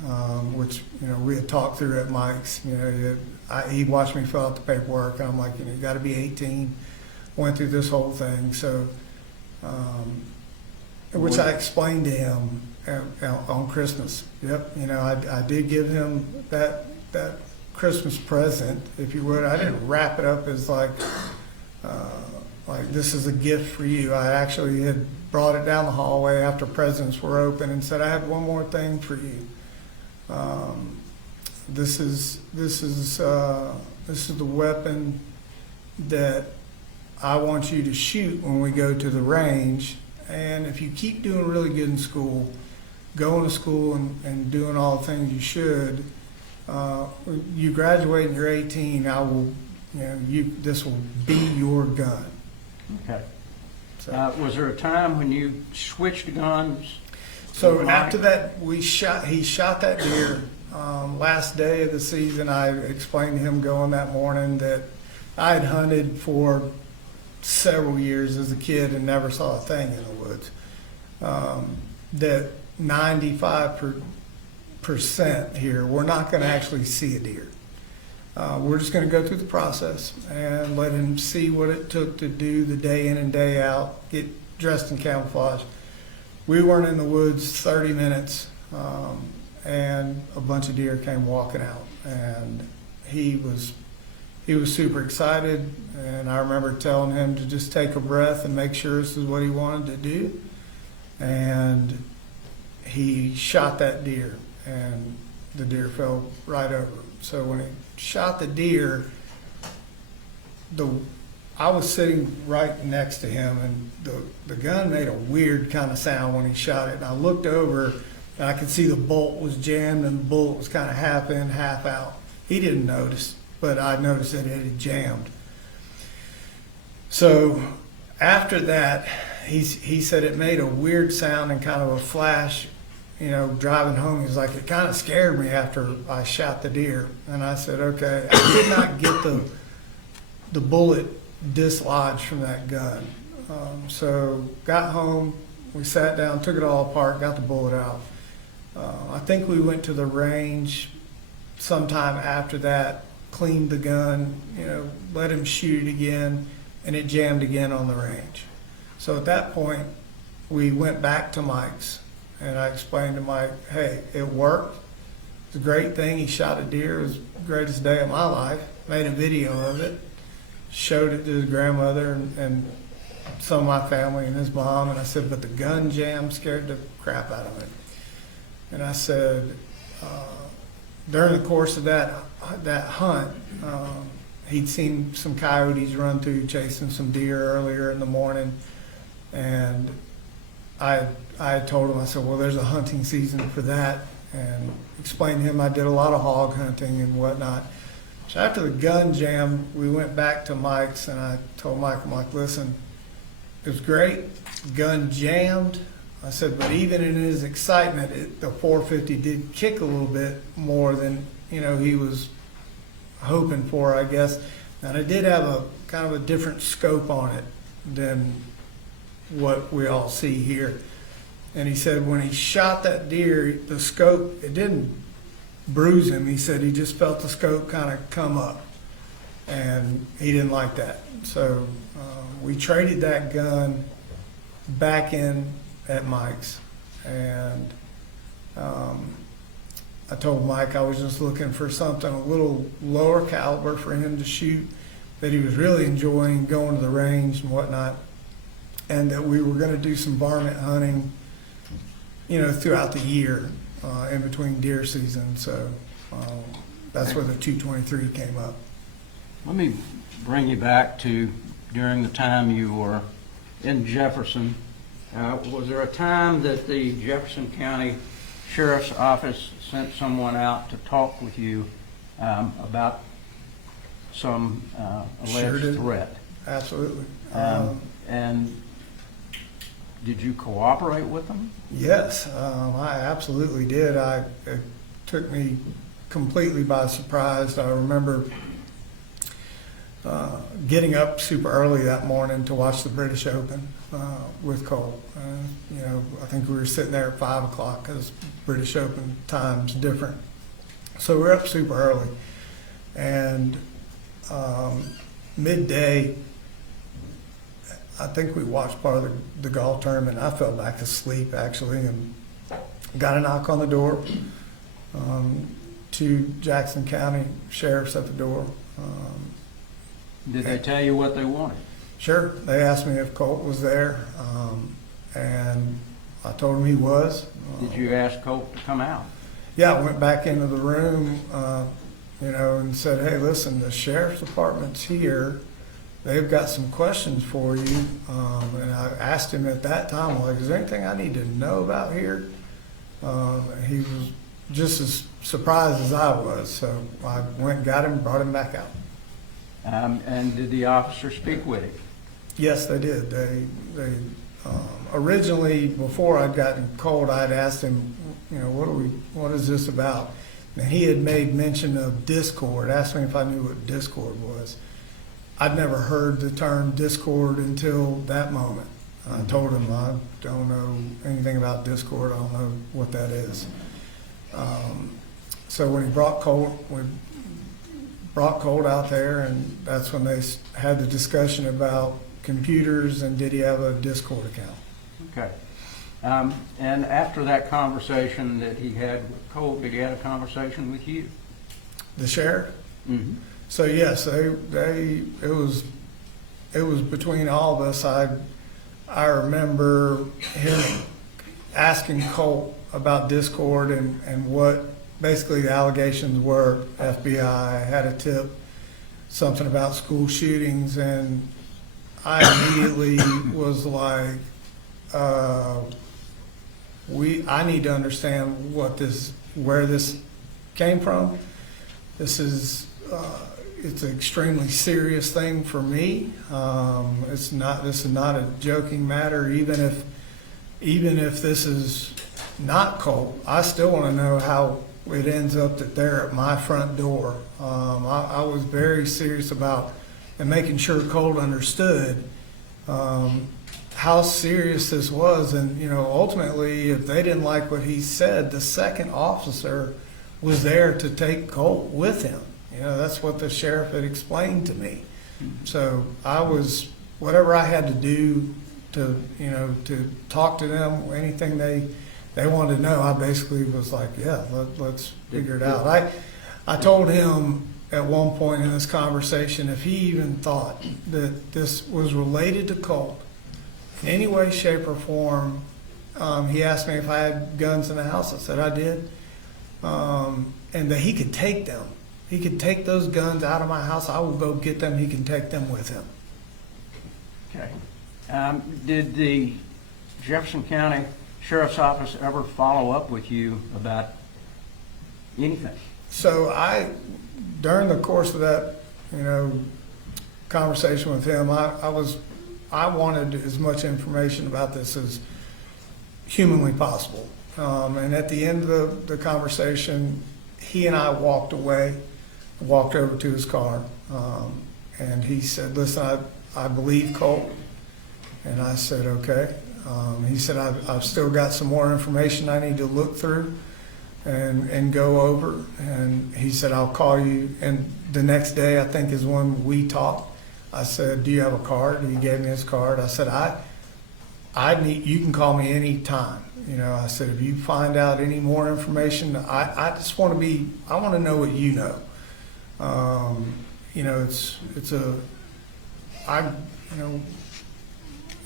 which, we had talked through at Mike's. He watched me fill out the paperwork, and I'm like, you got to be 18. Went through this whole thing, so, which I explained to him on Christmas. Yep, I did give him that Christmas present, if you would. I didn't wrap it up as like this is a gift for you. I actually had brought it down the hallway after presents were open and said, I have one more thing for you. This is the weapon that I want you to shoot when we go to the range. And if you keep doing really good in school, going to school and doing all the things you should, you graduate and you're 18, I will, this will be your gun. Okay. So, Was there a time when you switched guns? so after that, he shot that deer. Last day of the season, I explained to him going that morning that I had hunted for several years as a kid and never saw a thing in the woods. That 95% here, we're not going to actually see a deer. We're just going to go through the process and let him see what it took to do the day in and day out, get dressed in camouflage. We weren't in the woods 30 minutes, and a bunch of deer came walking out, and he was super excited. And I remember telling him to just take a breath and make sure this is what he wanted to do. And he shot that deer, and the deer fell right over him. So when he shot the deer, I was sitting right next to him, and the gun made a weird kind of sound when he shot it. And I looked over, and I could see the bolt was jammed, and the bullet was kind of half in, half out. He didn't notice, but I noticed that it had jammed. So after that, he said it made a weird sound and kind of a flash, driving home. He was like, it kind of scared me after I shot the deer. And I said, okay. I did not get the bullet dislodged from that gun. So got home, we sat down, took it all apart, got the bullet out. I think we went to the range sometime after that, cleaned the gun, let him shoot it again, and it jammed again on the range. So at that point, we went back to Mike's, and I explained to Mike, hey, it worked. It's a great thing. He shot a deer. It was the greatest day of my life. Made a video of it, showed it to his grandmother and some of my family and his mom, and I said, but the gun jam scared the crap out of him. And I said, during the course of that hunt, he'd seen some coyotes run through chasing some deer earlier in the morning, and I told him, I said, well, there's a hunting season for that and explained to him I did a lot of hog hunting and whatnot. So after the gun jam, we went back to Mike's, and I told Mike, I'm like, listen, it was great, gun jammed. I said, but even in his excitement, the 450 did kick a little bit more than, he was hoping for, I guess. And I did have a kind of a different scope on it than what we all see here. And he said when he shot that deer, the scope, it didn't bruise him. He said he just felt the scope kind of come up, and he didn't like that. So we traded that gun back in at Mike's, and I told Mike I was just looking for something a little lower caliber for him to shoot, that he was really enjoying going to the range and whatnot, and that we were going to do some varmint hunting, throughout the year in between deer season. So that's where the 223 came up. Let me bring you back to during the time you were in Jefferson. Was there a time that the Jefferson County Sheriff's Office sent someone out to talk with you about some alleged threat? Absolutely. And did you cooperate with them? Yes, I absolutely did. It took me completely by surprise. I remember getting up super early that morning to watch the British Open with Colt. I think we were sitting there at 5 o'clock because British Open time's different. So we're up super early, and midday, I think we watched part of the golf tournament. I fell back asleep actually, and got a knock on the door. Two Jackson County sheriffs at the door. Did they tell you what they wanted? Sure. They asked me if Colt was there, and I told them he was. Did you ask Colt to come out? Yeah, I went back into the room, and said, hey, listen, the sheriff's department's here. They've got some questions for you. And I asked him at that time, like, is there anything I need to know about here? He was just as surprised as I was. So I went and got him and brought him back out. And did the officer speak with him? Yes, they did. They originally, before I'd gotten Colt, I'd asked him, what is this about? And he had made mention of Discord, asked me if I knew what Discord was. I'd never heard the term Discord until that moment. I told him I don't know anything about Discord. I don't know what that is. So when he brought Colt, we brought Colt out there, and that's when they had the discussion about computers and did he have a Discord account. Okay. And after that conversation that he had with Colt, did he have a conversation with you? The sheriff? Mm-hmm. So yes, it was between all of us. I remember him asking Colt about Discord and what basically the allegations were. FBI had a tip, something about school shootings, and I immediately was like, I need to understand where this came from. This is it's an extremely serious thing for me. This is not a joking matter. Even if this is not Colt, I still want to know how it ends up that they're at my front door. I was very serious about and making sure Colt understood how serious this was, and ultimately, if they didn't like what he said, the second officer was there to take Colt with him. That's what the sheriff had explained to me. So I was, whatever I had to do to talk to them, anything they wanted to know, I basically was like, yeah, let's figure it out. I told him at one point in this conversation, if he even thought that this was related to Colt in any way, shape, or form, he asked me if I had guns in the house. I said I did, and that he could take them. He could take those guns out of my house. I will go get them. He can take them with him. Okay. Did the Jefferson County Sheriff's Office ever follow up with you about anything? So during the course of that, conversation with him, I wanted as much information about this as humanly possible. And at the end of the conversation, he and I walked away, walked over to his car, and he said, "Listen, I believe Colt." And I said, "Okay." He said, I've still got some more information I need to look through and go over. And he said, "I'll call you." And the next day, I think, is when we talked. I said, "Do you have a card?" He gave me his card. I said, you can call me any time. I said, if you find out any more information, I just want to know what you know.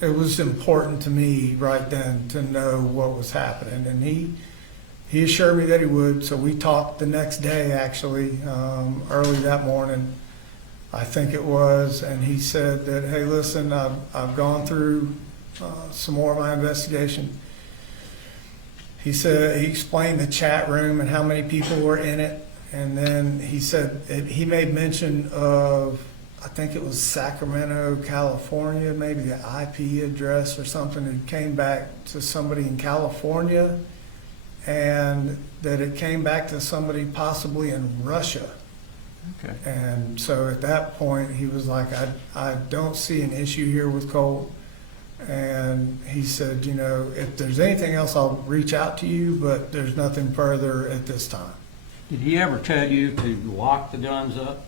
It was important to me right then to know what was happening. And he assured me that he would. So we talked the next day, actually, early that morning, I think it was. And he said that, "Hey, listen, I've gone through some more of my investigation." He said, he explained the chat room and how many people were in it. And then he said, he made mention of, I think it was Sacramento, California, maybe the IP address or something. It came back to somebody in California, and that it came back to somebody possibly in Russia. Okay. And so at that point, he was like, I don't see an issue here with Colt. And he said, if there's anything else, I'll reach out to you, but there's nothing further at this time. Did he ever tell you to lock the guns up?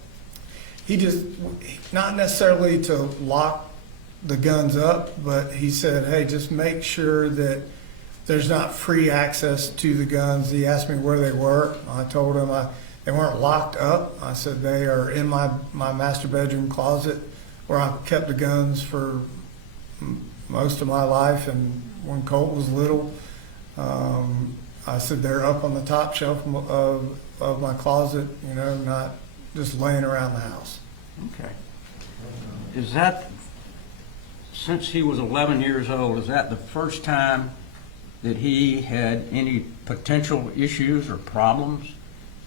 He just, not necessarily to lock the guns up, but he said, "Hey, just make sure that there's not free access to the guns." He asked me where they were. I told him they weren't locked up. I said, "They are in my master bedroom closet where I kept the guns for most of my life. And when Colt was little, I said they're up on the top shelf of my closet, not just laying around the house." Okay. Is that, since he was 11 years old, is that the first time that he had any potential issues or problems,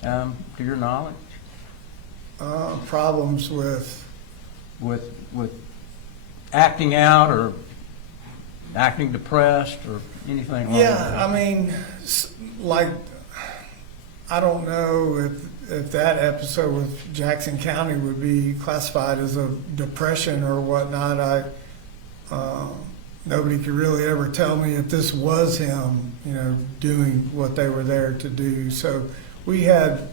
to your knowledge? Problems with acting out or acting depressed or anything like that? Yeah, I mean, I don't know if that episode with Jackson County would be classified as a depression or whatnot. Nobody could really ever tell me if this was him, doing what they were there to do. So we had,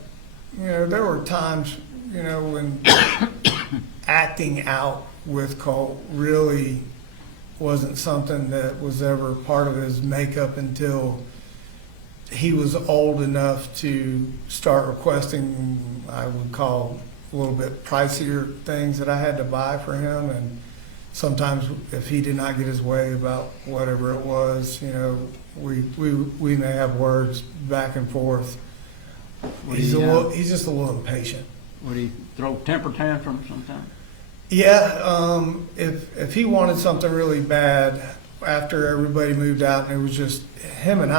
there were times, when acting out with Colt really wasn't something that was ever part of his makeup until he was old enough to start requesting, I would call, a little bit pricier things that I had to buy for him. And sometimes if he did not get his way about whatever it was, we may have words back and forth. He's just a little impatient. Would he throw temper tantrums sometimes? Yeah, if he wanted something really bad after everybody moved out and it was just him and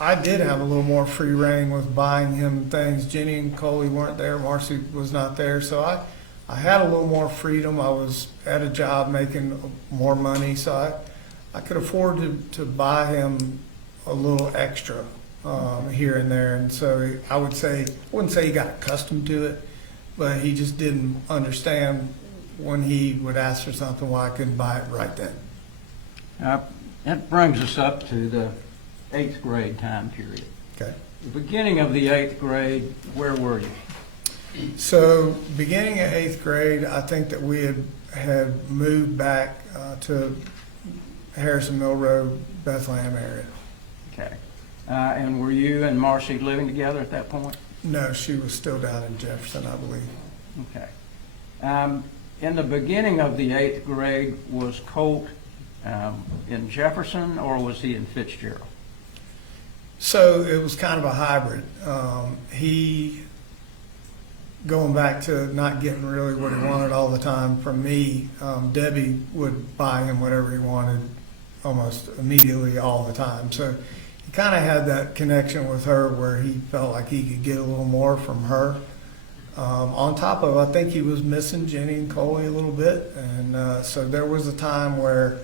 I did have a little more free reign with buying him things. Jenny and Coley weren't there. Marcy was not there. So I had a little more freedom. I was at a job making more money. So I could afford to buy him a little extra here and there. And so I wouldn't say he got accustomed to it, but he just didn't understand when he would ask for something why I couldn't buy it right then. That brings us up to the 8th grade time period. Okay. The beginning of the 8th grade, where were you? So beginning of 8th grade, I think that we had moved back to Harrison Mill Road, Bethlehem area. Okay. And were you and Marcy living together at that point? No, she was still down in Jefferson, I believe. Okay. In the beginning of the 8th grade, was Colt in Jefferson or was he in Fitzgerald? So it was kind of a hybrid. Going back to not getting really what he wanted all the time from me, Debbie would buy him whatever he wanted almost immediately all the time. So he kind of had that connection with her where he felt like he could get a little more from her. On top of, I think he was missing Jenny and Coley a little bit, and so there was a time where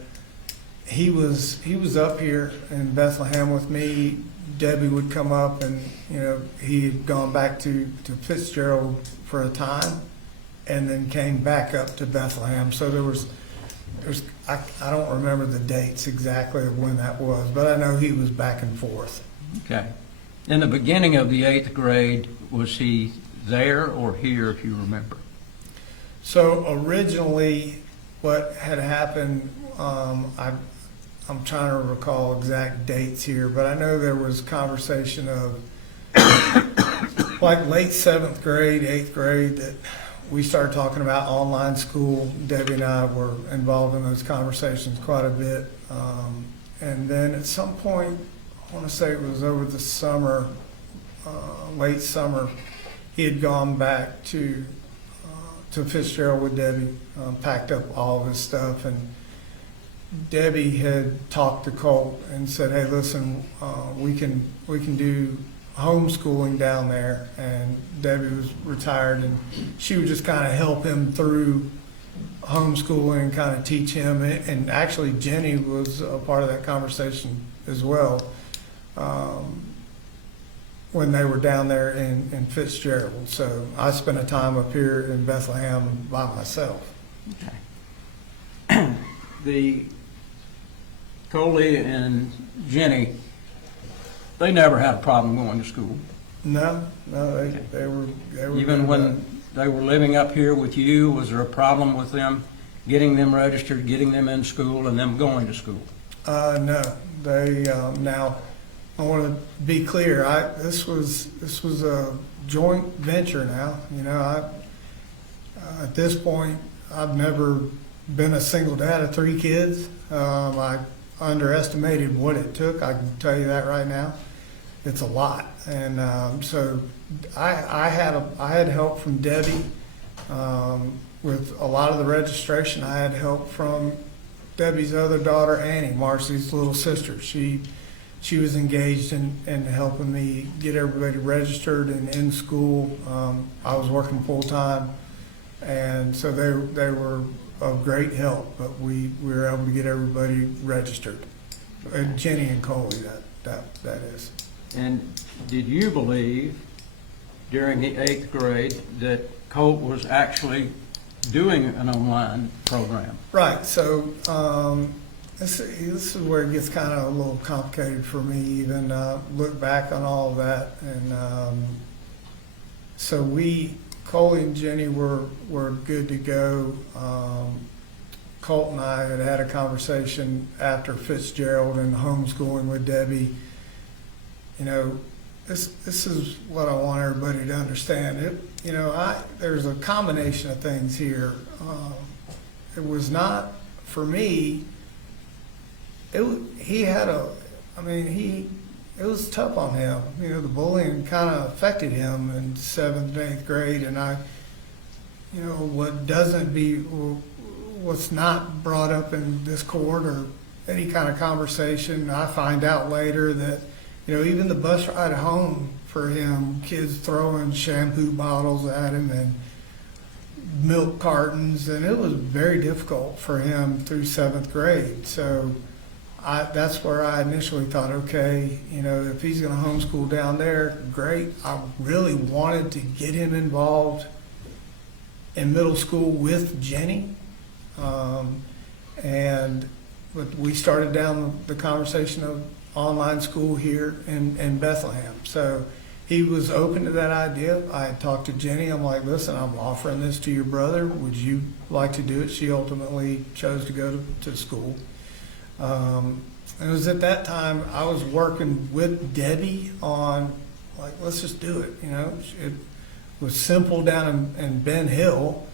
he was up here in Bethlehem with me. Debbie would come up, and he had gone back to Fitzgerald for a time, and then came back up to Bethlehem. So there's I don't remember the dates exactly of when that was, but I know he was back and forth. Okay. In the beginning of the 8th grade, was he there or here, if you remember? So originally, what had happened, I'm trying to recall exact dates here, but I know there was conversation of like late 7th grade, 8th grade, that we started talking about online school. Debbie and I were involved in those conversations quite a bit. And then at some point, I want to say it was over the summer, late summer, he had gone back to Fitzgerald with Debbie, packed up all of his stuff, and Debbie had talked to Colt and said, "Hey, listen, we can do homeschooling down there." And Debbie was retired, and she would just kind of help him through homeschooling and kind of teach him. And actually, Jenny was a part of that conversation as well when they were down there in Fitzgerald. So I spent a time up here in Bethlehem by myself. Okay. The Coley and Jenny, they never had a problem going to school. No, they were Even when they were living up here with you, was there a problem with them getting them registered, getting them in school, and them going to school? No, they now. I want to be clear. This was a joint venture. Now, at this point, I've never been a single dad of 3 kids. I underestimated what it took. I can tell you that right now. It's a lot, and so I had help from Debbie with a lot of the registration. I had help from Debbie's other daughter, Annie, Marcy's little sister. She was engaged in helping me get everybody registered and in school. I was working full time, and so they were of great help. But we were able to get everybody registered. Jenny and Coley, that is. And did you believe during the 8th grade that Colt was actually doing an online program? Right. So this is where it gets kind of a little complicated for me, even look back on all of that. And so Coley and Jenny were good to go. Colt and I had a conversation after Fitzgerald and homeschooling with Debbie. This is what I want everybody to understand. There's a combination of things here. It was not, for me, it was tough on him. The bullying kind of affected him in 7th and 8th grade, and what's not brought up in this court or any kind of conversation, I find out later that, even the bus ride home for him, kids throwing shampoo bottles at him and milk cartons, and it was very difficult for him through 7th grade. So that's where I initially thought, okay, if he's going to homeschool down there, great. I really wanted to get him involved in middle school with Jenny. But we started down the conversation of online school here in Bethlehem. So he was open to that idea. I had talked to Jenny. I'm like, listen, I'm offering this to your brother. Would you like to do it? She ultimately chose to go to school. It was at that time I was working with Debbie on, like, let's just do it. It was simple down in Ben Hill.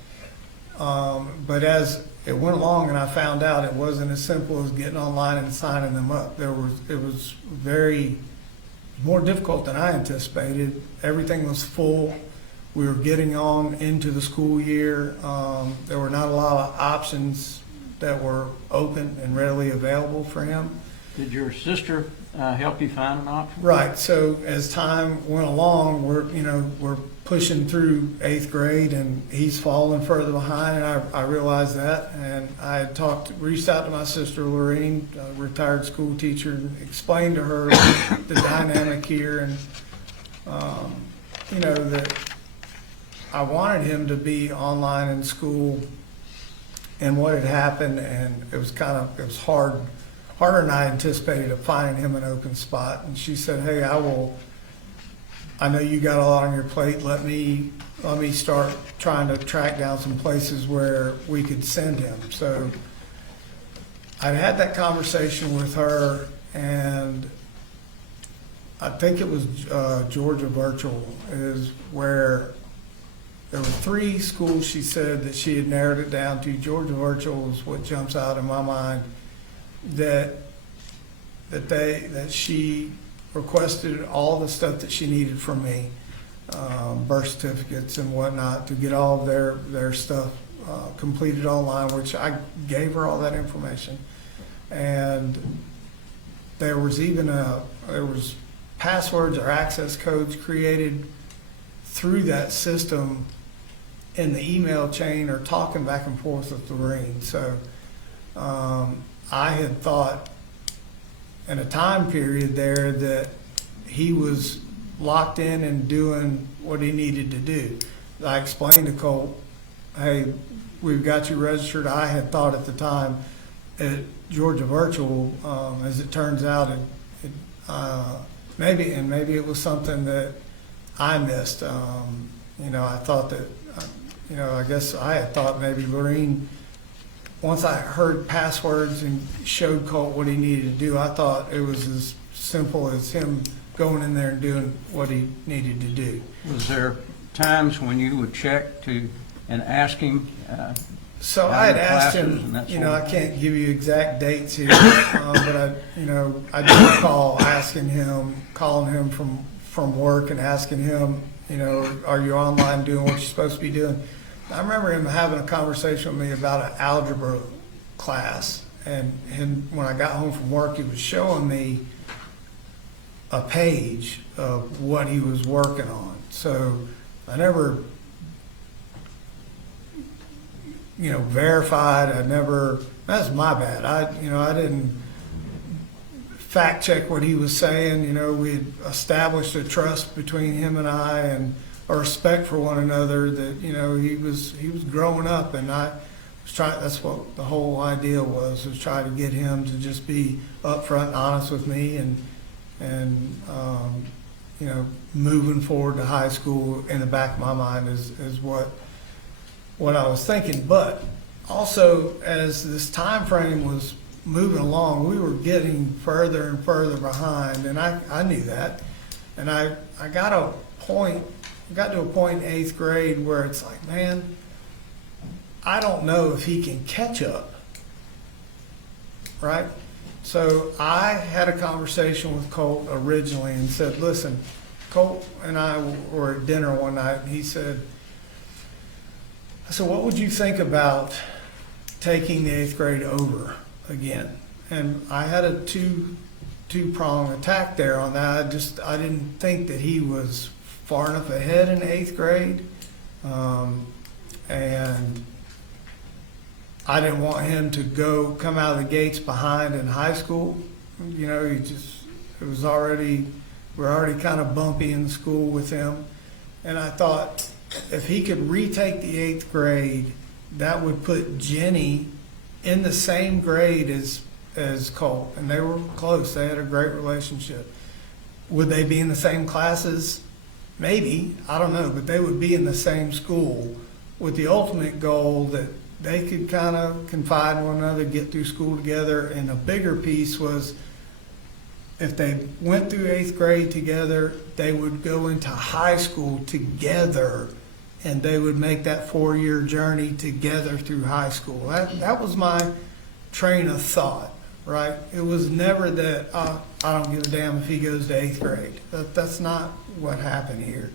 But as it went along and I found out it wasn't as simple as getting online and signing them up. It was very more difficult than I anticipated. Everything was full. We were getting on into the school year. There were not a lot of options that were open and readily available for him. Did your sister help you find an option? Right. So as time went along, we're pushing through 8th grade, and he's falling further behind, and I realized that. And I had reached out to my sister Lorene, a retired school teacher, and explained to her the dynamic here, and that I wanted him to be online in school, and what had happened, and it was harder than I anticipated of finding him an open spot. And she said, "Hey, I know you got a lot on your plate. Let me start trying to track down some places where we could send him." So I'd had that conversation with her, and I think it was Georgia Virtual is where there were 3 schools she said that she had narrowed it down to. Georgia Virtual is what jumps out in my mind, that she requested all the stuff that she needed from me, birth certificates and whatnot, to get all of their stuff completed online, which I gave her all that information. And there was passwords or access codes created through that system in the email chain, or talking back and forth with Lorene. So I had thought in a time period there that he was locked in and doing what he needed to do. I explained to Colt, "Hey, we've got you registered." I had thought at the time at Georgia Virtual, as it turns out, maybe it was something that I missed. I thought that, I guess I had thought maybe Lorene, once I heard passwords and showed Colt what he needed to do, I thought it was as simple as him going in there and doing what he needed to do. Was there times when you would check and ask him? So I had asked him, I can't give you exact dates here, but I did calling him from work and asking him, "Are you online doing what you're supposed to be doing?" I remember him having a conversation with me about an algebra class, and when I got home from work, he was showing me a page of what he was working on. So I never, verified. That's my bad. I didn't fact check what he was saying. We had established a trust between him and I, and a respect for one another, that he was growing up, and I was trying. That's what the whole idea was try to get him to just be upfront and honest with me, and moving forward to high school in the back of my mind is what I was thinking. But also, as this time frame was moving along, we were getting further and further behind, and I knew that. And I got to a point in 8th grade where it's like, man, I don't know if he can catch up, right? So I had a conversation with Colt originally and said, "Listen," Colt and I were at dinner one night, and I said, "What would you think about taking the 8th grade over again?" And I had a two-prong attack there on that. I didn't think that he was far enough ahead in 8th grade, and I didn't want him to come out of the gates behind in high school. We're already kind of bumpy in school with him, and I thought if he could retake the 8th grade, that would put Jenny in the same grade as Colt, and they were close. They had a great relationship. Would they be in the same classes? Maybe, I don't know, but they would be in the same school, with the ultimate goal that they could kind of confide in one another, get through school together. And a bigger piece was, if they went through 8th grade together, they would go into high school together, and they would make that 4-year journey together through high school. That was my train of thought, right? It was never that, I don't give a damn if he goes to 8th grade. That's not what happened here.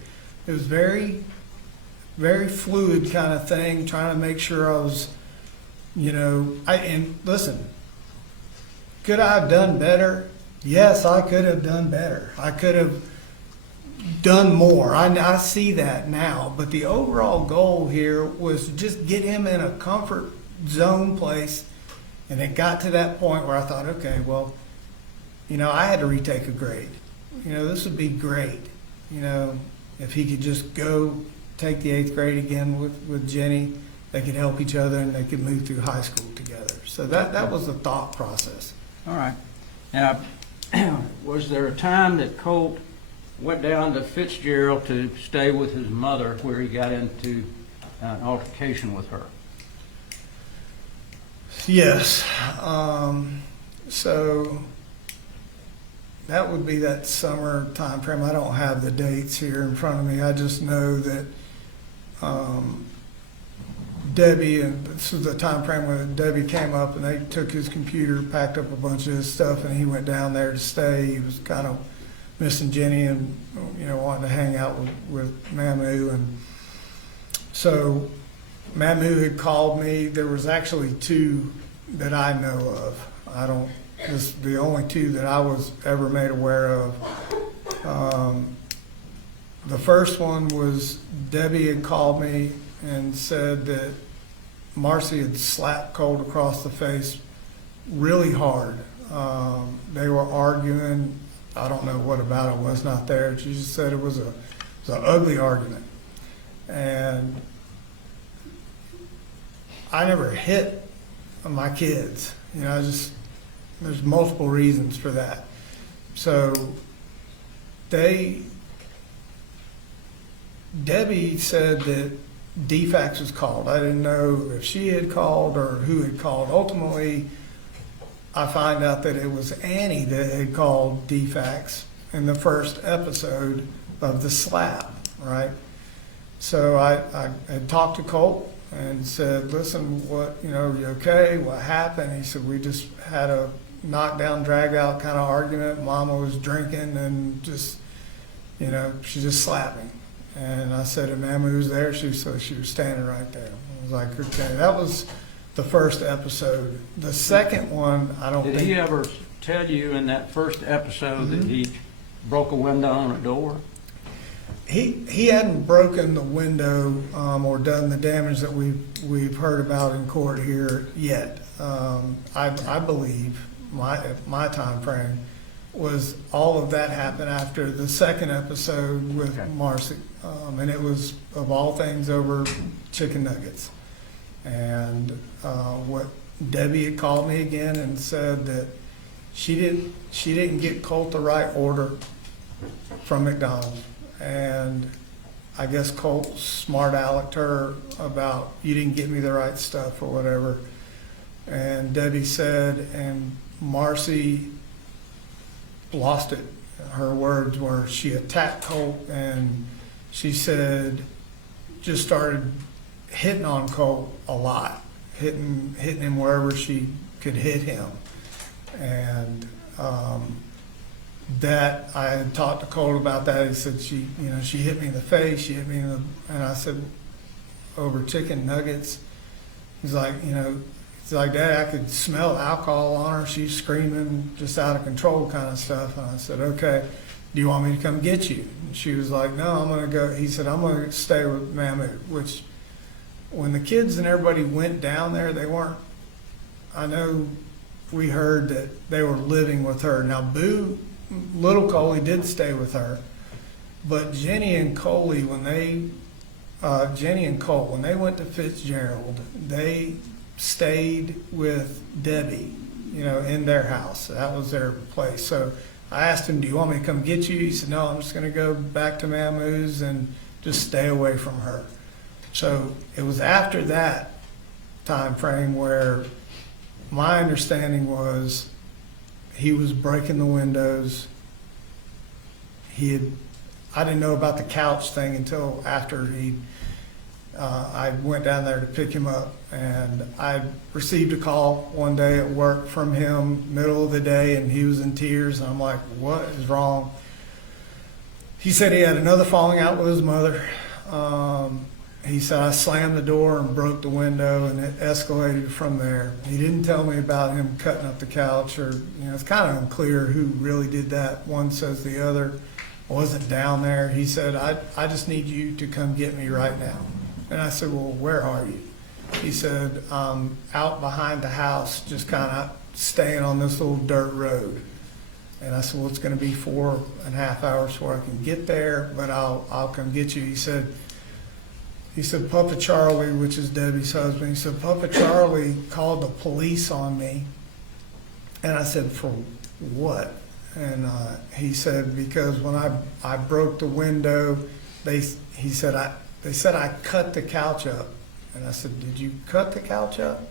It was very, very fluid kind of thing, trying to make sure I was, and listen, Could I have done better? Yes, I could have done better. I could have done more. I see that now. But the overall goal here was to just get him in a comfort zone place. And it got to that point where I thought, okay, well, I had to retake a grade. This would be great. If he could just go take the 8th grade again with Jenny, they could help each other and they could move through high school together. So that was the thought process. All right. Now, was there a time that Colt went down to Fitzgerald to stay with his mother where he got into an altercation with her? Yes. So that would be that summer time frame. I don't have the dates here in front of me. I just know that Debbie, and this was the time frame when Debbie came up and they took his computer, packed up a bunch of his stuff, and he went down there to stay. He was kind of missing Jenny and wanting to hang out with Mamu. And so Mamu had called me. There was actually 2 that I know of. This is the only 2 that I was ever made aware of. The first one was Debbie had called me and said that Marcy had slapped Colt across the face really hard. They were arguing. I don't know what about it, was not there. She just said it was an ugly argument. And I never hit my kids. There's multiple reasons for that. So Debbie said that DFAX was called. I didn't know if she had called or who had called. Ultimately, I find out that it was Annie that had called DFAX in the first episode of the slap, right? So I had talked to Colt and said, listen, you okay? What happened? He said, we just had a knockdown, drag out kind of argument. Mama was drinking and just, she just slapped me. And I said, and Mamu was there. She was standing right there. I was like, okay, that was the first episode. The second one, I don't think. Did he ever tell you in that first episode that he broke a window on a door? He hadn't broken the window or done the damage that we've heard about in court here yet. I believe my time frame was all of that happened after the second episode with Marcy, and it was of all things over chicken nuggets. And what Debbie had called me again and said that she didn't get Colt the right order from McDonald's. And I guess Colt smart alecked her about, you didn't get me the right stuff or whatever. And Debbie said, and Marcy lost it. Her words were, she attacked Colt, and she said, just started hitting on Colt a lot, hitting him wherever she could hit him. And that I had talked to Colt about that. He said she hit me in the face, she hit me in the, and I said, over chicken nuggets. He's like, Dad, I could smell alcohol on her. She's screaming, just out of control kind of stuff. And I said, okay, do you want me to come get you? And she was like, no, I'm going to go. He said, I'm going to stay with Mamu, which when the kids and everybody went down there, they weren't, I know we heard that they were living with her. Now, little Coley did stay with her, but Jenny and Colt, when they went to Fitzgerald, they stayed with Debbie, in their house. That was their place. So I asked him, do you want me to come get you? He said, no, I'm just going to go back to Mamu's and just stay away from her. So it was after that time frame where my understanding was he was breaking the windows. I didn't know about the couch thing until after I went down there to pick him up, and I received a call one day at work from him, middle of the day, and he was in tears, and I'm like, what is wrong? He said he had another falling out with his mother. he said, I slammed the door and broke the window, and it escalated from there. He didn't tell me about him cutting up the couch, or, it's kind of unclear who really did that. One says the other wasn't down there. He said, I just need you to come get me right now. And I said, well, where are you? He said, out behind the house, just kind of staying on this little dirt road. And I said, well, it's going to be 4.5 hours before I can get there, but I'll come get you. He said, Papa Charlie, which is Debbie's husband, he said, Papa Charlie called the police on me. And I said, for what? And he said, because when I broke the window, they said I cut the couch up. And I said, did you cut the couch up?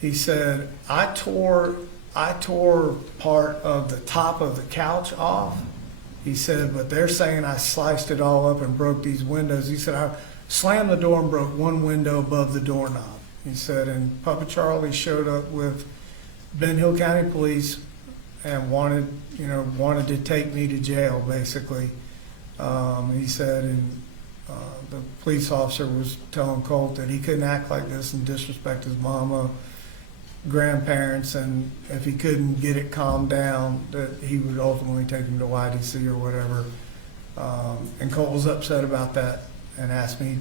He said, I tore part of the top of the couch off. He said, but they're saying I sliced it all up and broke these windows. He said, I slammed the door and broke one window above the doorknob. He said, and Papa Charlie showed up with Ben Hill County Police and wanted to take me to jail, basically. He said, and the police officer was telling Colt that he couldn't act like this and disrespect his mama, grandparents, and if he couldn't get it calmed down, that he would ultimately take him to YDC or whatever. And Colt was upset about that and asked me,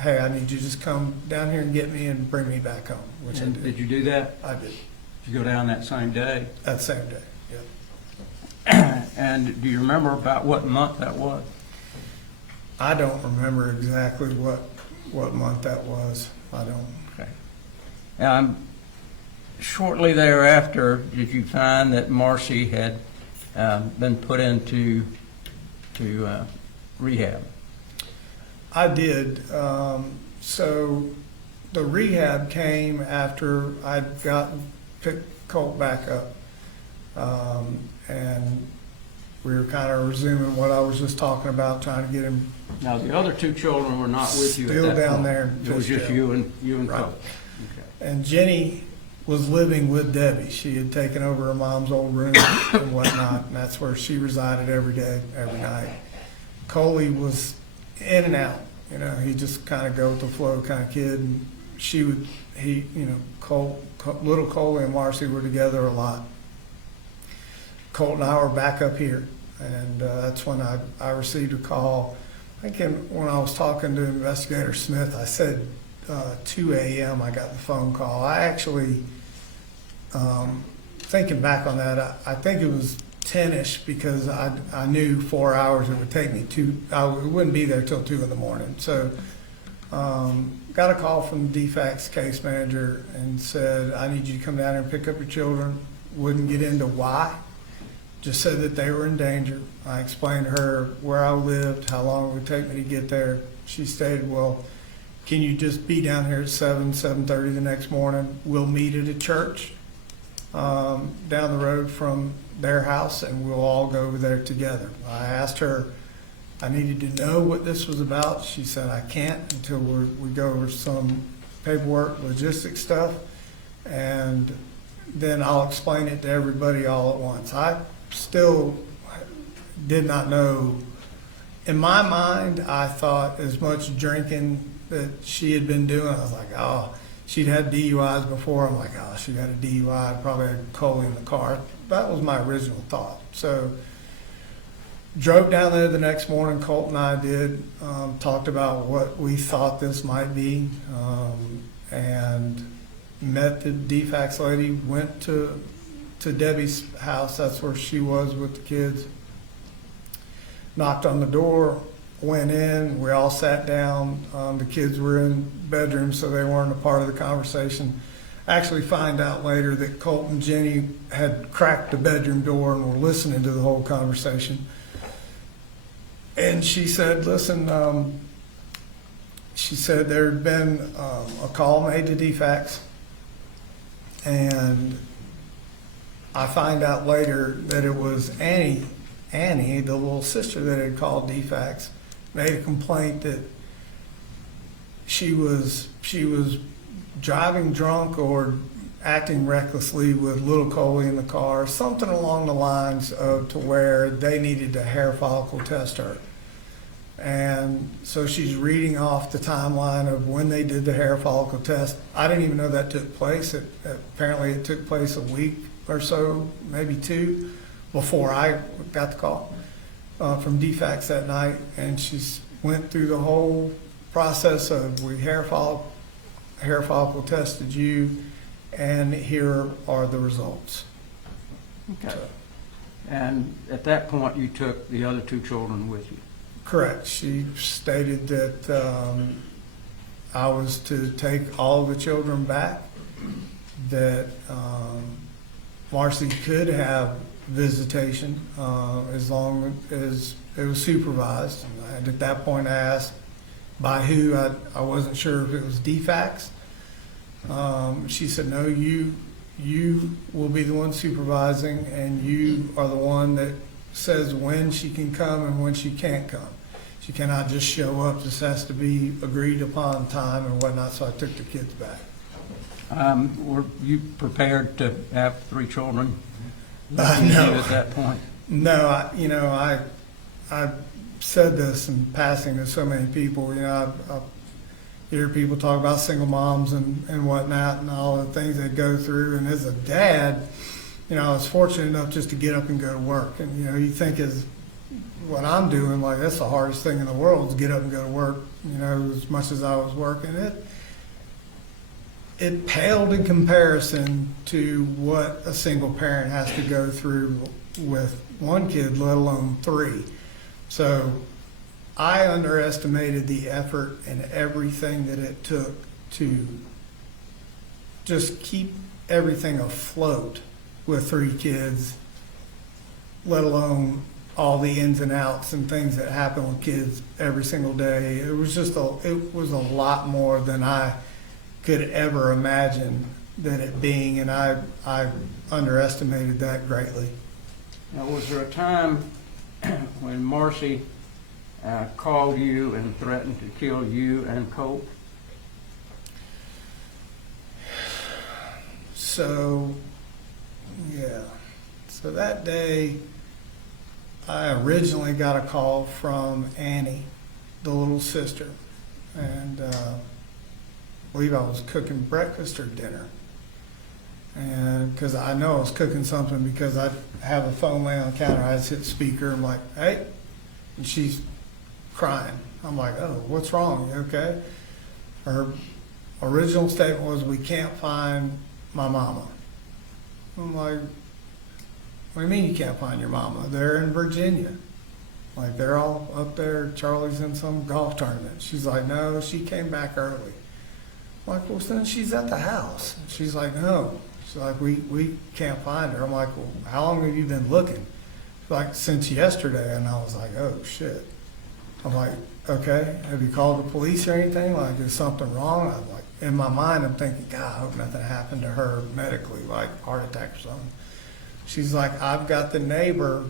hey, I need you to just come down here and get me and bring me back home, which I did. Did you do that? I did. Did you go down that same day? That same day, yeah. And do you remember about what month that was? I don't remember exactly what month that was. I don't. Okay. Shortly thereafter, did you find that Marcy had been put into rehab? I did. So the rehab came after I'd picked Colt back up. And we were kind of resuming what I was just talking about, trying to get him. Now, the other two children were not with you Still at that down point. there. It was just you and Right. Colt. Okay. And Jenny was living with Debbie. She had taken over her mom's old room and whatnot, and that's where she resided every day, every night. Coley was in and out. He just kind of go with the flow kind of kid. And little Coley and Marcy were together a lot. Colt and I were back up here, and that's when I received a call. I think when I was talking to Investigator Smith, I said 2 a.m. I got the phone call. I actually, thinking back on that, I think it was 10-ish because I knew 4 hours it would take me I wouldn't be there till 2 in the morning. So got a call from the DFACS case manager and said, I need you to come down here and pick up your children. Wouldn't get into why. Just said that they were in danger. I explained to her where I lived, how long it would take me to get there. She stated, well, can you just be down here at 7:30 the next morning? We'll meet at a church down the road from their house, and we'll all go over there together. I asked her, I needed to know what this was about. She said, I can't until we go over some paperwork, logistics stuff, and then I'll explain it to everybody all at once. I still did not know. In my mind, I thought as much drinking that she had been doing, I was like, oh, she'd had DUIs before. I'm like, oh, she got a DUI, probably had Coley in the car. That was my original thought. So drove down there the next morning, Colt and I did, talked about what we thought this might be, and met the DFACS lady, went to Debbie's house. That's where she was with the kids. Knocked on the door, went in, we all sat down. The kids were in bedrooms, so they weren't a part of the conversation. Actually find out later that Colt and Jenny had cracked the bedroom door and were listening to the whole conversation. And she said, listen, she said there had been a call made to DFACS, and I find out later that it was Annie, the little sister that had called DFACS, made a complaint that she was driving drunk or acting recklessly with little Coley in the car, something along the lines of to where they needed to hair follicle test her. And so she's reading off the timeline of when they did the hair follicle test. I didn't even know that took place. Apparently it took place a week or so, maybe two, before I got the call from DFACS that night. And she's went through the whole process of we hair follicle tested you, and here are the results. Okay. And at that point, you took the other two children with you? Correct. She stated that I was to take all the children back, that Marcy could have visitation as long as it was supervised. And at that point, I asked by who. I wasn't sure if it was DFACS. She said, no, you will be the one supervising, and you are the one that says when she can come and when she can't come. She cannot just show up. This has to be agreed upon time and whatnot, so I took the kids back. Were you prepared to have three children No. at that point? No, I said this in passing to so many people. I hear people talk about single moms and whatnot and all the things they go through. And as a dad, I was fortunate enough just to get up and go to work. And, you think as what I'm doing, like that's the hardest thing in the world is get up and go to work, as much as I was working. It paled in comparison to what a single parent has to go through with one kid, let alone three. So I underestimated the effort and everything that it took to just keep everything afloat with three kids, let alone all the ins and outs and things that happen with kids every single day. It was a lot more than I could ever imagine that it being, and I underestimated that greatly. Now, was there a time when Marcy called you and threatened to kill you and Colt? So, yeah. So that day, I originally got a call from Annie, the little sister, and I believe I was cooking breakfast or dinner. And because I know I was cooking something, because I have a phone laying on the counter, I just hit speaker. I'm like, hey, and she's crying. I'm like, oh, what's wrong? You okay? Her original statement was, we can't find my mama. I'm like, what do you mean you can't find your mama? They're in Virginia. Like, they're all up there. Charlie's in some golf tournament. She's like, no, she came back early. I'm like, well, then she's at the house. She's like, no. She's like, we can't find her. I'm like, well, how long have you been looking? She's like, since yesterday. And I was like, oh, shit. I'm like, okay, have you called the police or anything? Like, is something wrong? I'm like, in my mind, I'm thinking, God, I hope nothing happened to her medically, like heart attack or something. She's like, I've got the neighbor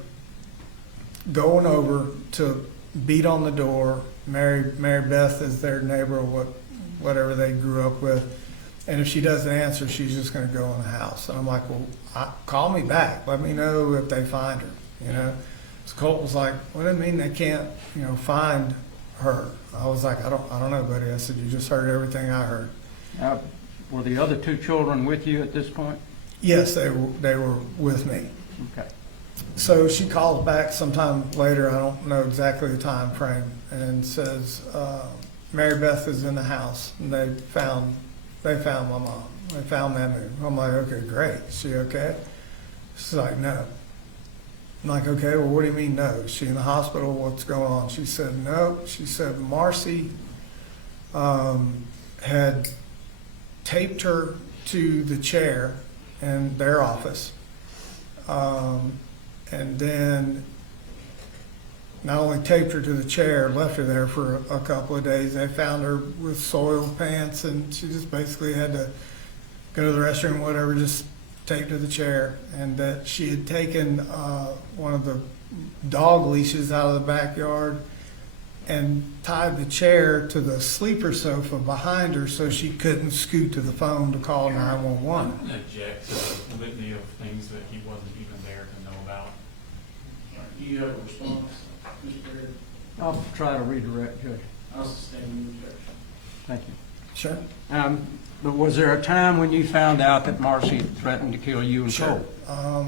going over to beat on the door. Mary Beth is their neighbor, whatever they grew up with. And if she doesn't answer, she's just going to go in the house. And I'm like, well, call me back. Let me know if they find her, So Colt was like, what do you mean they can't, find her? I was like, I don't know, buddy. I said, you just heard everything I heard. Were the other two children with you at this point? Yes, they were with me. Okay. So she calls back sometime later, I don't know exactly the time frame, and says, Mary Beth is in the house, and they found my mom. They found Mamu. I'm like, okay, great. Is she okay? She's like, no. I'm like, okay, well, what do you mean no? Is she in the hospital? What's going on? She said, no. She said Marcy had taped her to the chair in their office. And then not only taped her to the chair, left her there for a couple of days. They found her with soiled pants, and she just basically had to go to the restroom, whatever, just taped to the chair. And that she had taken one of the dog leashes out of the backyard and tied the chair to the sleeper sofa behind her so she couldn't scoot to the phone to call 911. Object to the litany of things that he wasn't even there to know about. Do you have a response, Mr. Baird? I'll try to redirect, Judge. I'll sustain the objection. Thank you. Sure. But was there a time when you found out that Marcy threatened to kill you and Sure. Colt?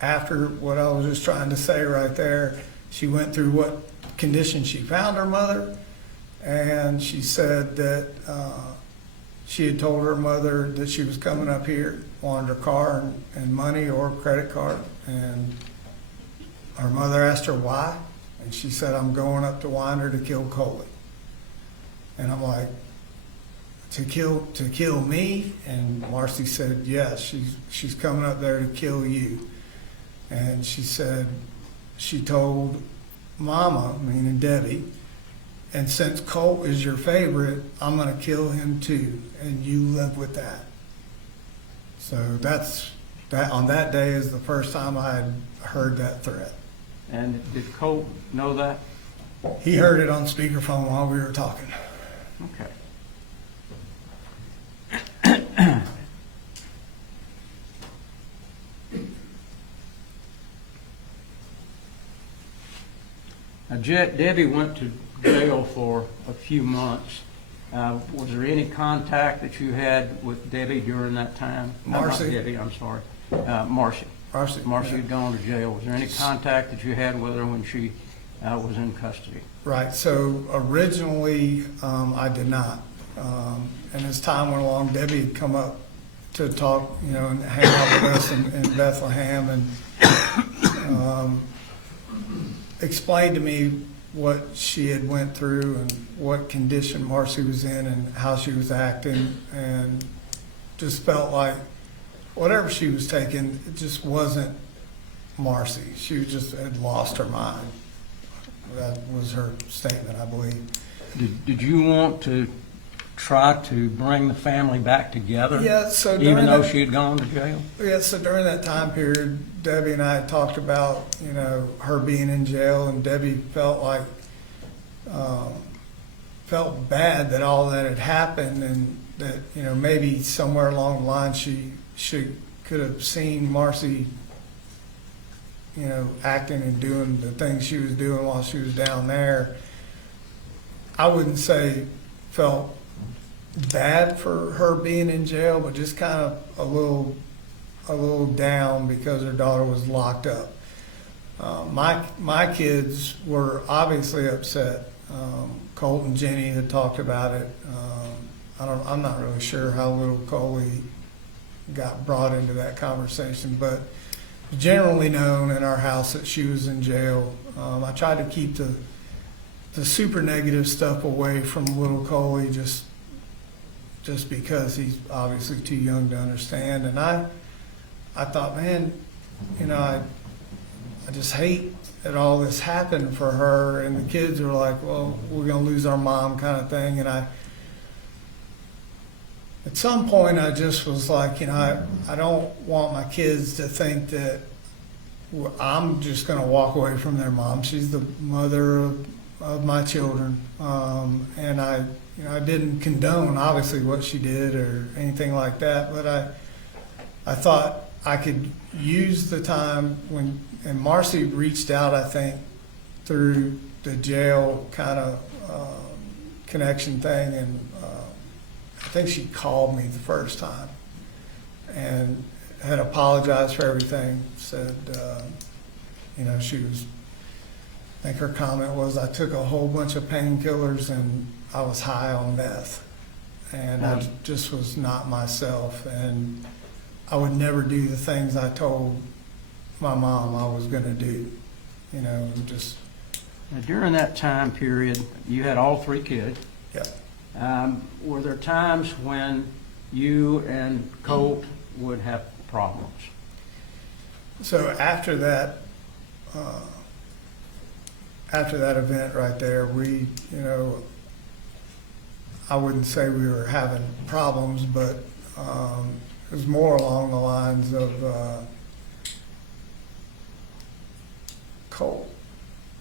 After what I was just trying to say right there, she went through what condition she found her mother, and she said that she had told her mother that she was coming up here, wanted her car and money or credit card, and her mother asked her why, and she said, "I'm going up to Winder to kill Coley." And I'm like, to kill me? And Marcy said, yes, she's coming up there to kill you. And she said, she told Mama, meaning Debbie, and since Colt is your favorite, I'm going to kill him too, and you live with that. So that on that day is the first time I had heard that threat. And did Colt know that? He heard it on speakerphone while we were talking. Okay. Now, Debbie went to jail for a few months. Was there any contact that you had with Debbie during that time? Marcy. Not Debbie, I'm sorry. Marcy. Marcy had gone to jail. Was there any contact that you had with her when she was in custody? Right, so originally, I did not. And as time went along, Debbie had come up to talk, and hang out with us in Bethlehem, and explained to me what she had went through and what condition Marcy was in and how she was acting, and just felt like whatever she was taking, it just wasn't Marcy. She just had lost her mind. That was her statement, I believe. Did you want to try to bring the family back together? Yeah, so even though she had gone to jail? Yeah, so during that time period, Debbie and I had talked about, her being in jail, and Debbie felt like, felt bad that all that had happened, and that, maybe somewhere along the line she could have seen Marcy, acting and doing the things she was doing while she was down there. I wouldn't say felt bad for her being in jail, but just kind of a little down because her daughter was locked up. My kids were obviously upset. Colt and Jenny had talked about it. I'm not really sure how little Coley got brought into that conversation, but generally known in our house that she was in jail. I tried to keep the super negative stuff away from little Coley, just because he's obviously too young to understand. And I thought, man, I just hate that all this happened for her. And the kids were like, well, we're going to lose our mom kind of thing. And at some point, I just was like, I don't want my kids to think that I'm just going to walk away from their mom. She's the mother of my children. And I didn't condone, obviously, what she did or anything like that, but I thought I could use the time and Marcy reached out, I think, through the jail kind of connection thing, and I think she called me the first time and had apologized for everything, said, she was, I think her comment was, I took a whole bunch of painkillers and I was high on meth, and I just was not myself, and I would never do the things I told my mom I was going to do, just. Now, during that time period, you had all three kids. Yeah. Were there times when you and Colt would have problems? So after that event right there, we, I wouldn't say we were having problems, but it was more along the lines of Colt.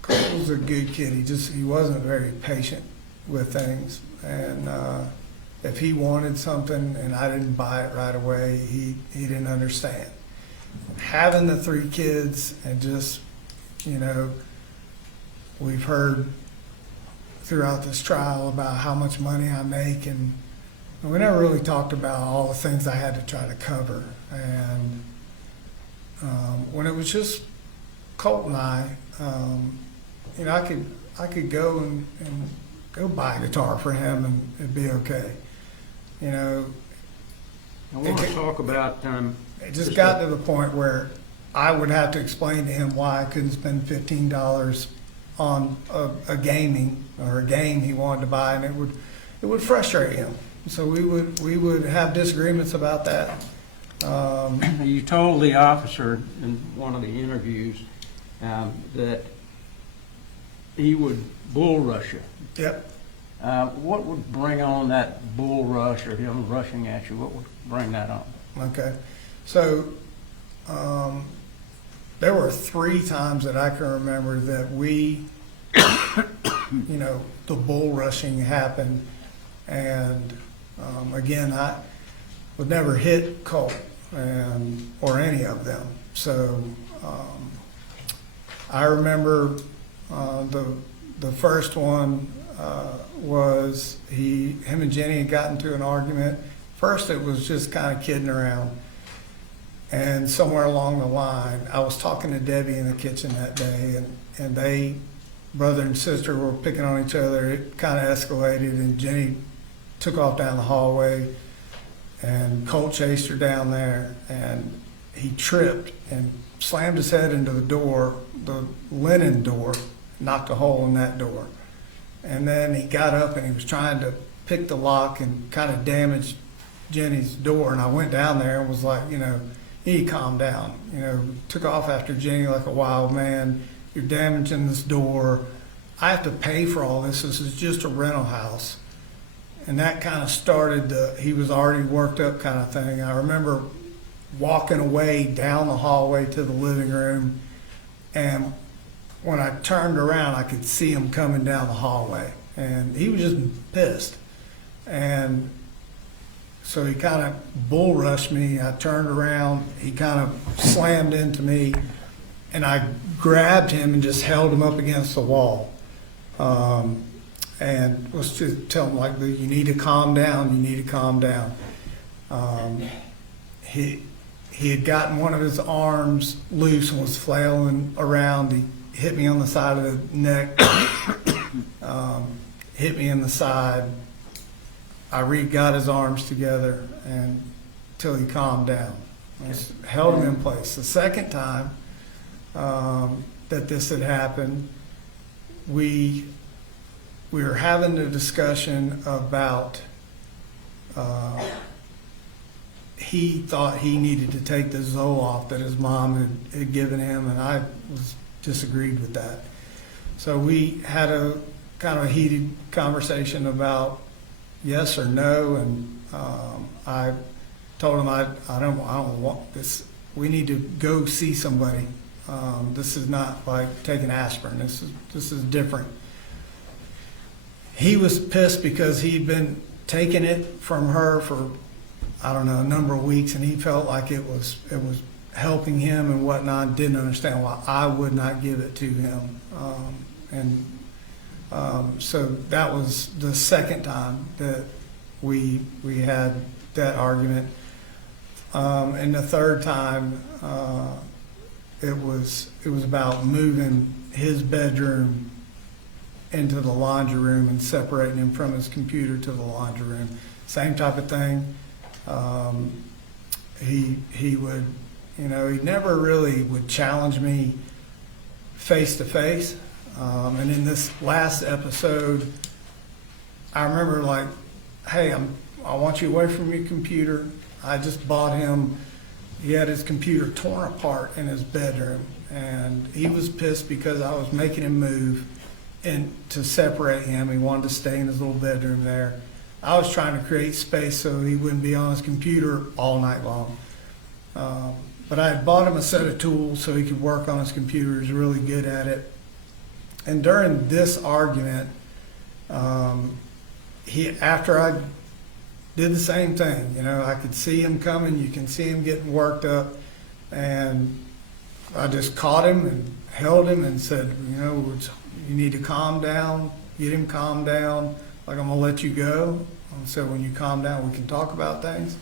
Colt was a good kid. He wasn't very patient with things, and if he wanted something and I didn't buy it right away, he didn't understand. Having the three kids and just, we've heard throughout this trial about how much money I make, and we never really talked about all the things I had to try to cover. And when it was just Colt and I, you know, I could go and go buy a guitar for him and it'd be okay. You know, I want to talk about, it just got to the point where I would have to explain to him why I couldn't spend $15 on a gaming or a game he wanted to buy, and it would frustrate him. So we would have disagreements about that. you told the officer in one of the interviews that he would bull rush you. Yep. What would bring on that bull rush or him rushing at you? What would bring that on? Okay. So there were 3 times that I can remember that we, you know, the bull rushing happened. And again, I would never hit Colt or any of them. So I remember the first one was him and Jenny had gotten into an argument. First, it was just kind of kidding around. And somewhere along the line, I was talking to Debbie in the kitchen that day, and they, brother and sister, were picking on each other. It kind of escalated, and Jenny took off down the hallway, and Colt chased her down there, and he tripped and slammed his head into the door, the linen door, knocked a hole in that door. And then he got up and he was trying to pick the lock and kind of damaged Jenny's door. And I went down there and was like, you know, you need to calm down. You know, took off after Jenny like a wild man. You're damaging this door. I have to pay for all this. This is just a rental house. And that kind of started he was already worked up kind of thing. I remember walking away down the hallway to the living room, and when I turned around, I could see him coming down the hallway, and he was just pissed. And so he kind of bull rushed me. I turned around, he kind of slammed into me, and I grabbed him and just held him up against the wall. And was to tell him, like, you need to calm down, you need to calm down. He had gotten one of his arms loose and was flailing around. He hit me on the side of the neck, hit me in the side. I got his arms together until he calmed down. I just held him in place. The second time that this had happened, we were having a discussion about he thought he needed to take the Zoloft that his mom had given him, and I disagreed with that. So we had a kind of a heated conversation about yes or no, and I told him I don't want this. We need to go see somebody. This is not like taking aspirin. This is different. He was pissed because he'd been taking it from her for, I don't know, a number of weeks, and he felt like it was helping him and whatnot. Didn't understand why I would not give it to him, so that was the second time that we had that argument, and the third time it was about moving his bedroom into the laundry room and separating him from his computer to the laundry room. Same type of thing. He would, you know, he never really would challenge me face to face. And in this last episode, I remember like, hey, I want you away from your computer. I just bought him, he had his computer torn apart in his bedroom, and he was pissed because I was making him move and to separate him. He wanted to stay in his little bedroom there. I was trying to create space so he wouldn't be on his computer all night long. But I had bought him a set of tools so he could work on his computer. He's really good at it. And during this argument, after I did the same thing, you know, I could see him coming. You can see him getting worked up. And I just caught him and held him and said, you know, you need to calm down, get him calmed down, like I'm gonna let you go. So when you calm down, we can talk about things.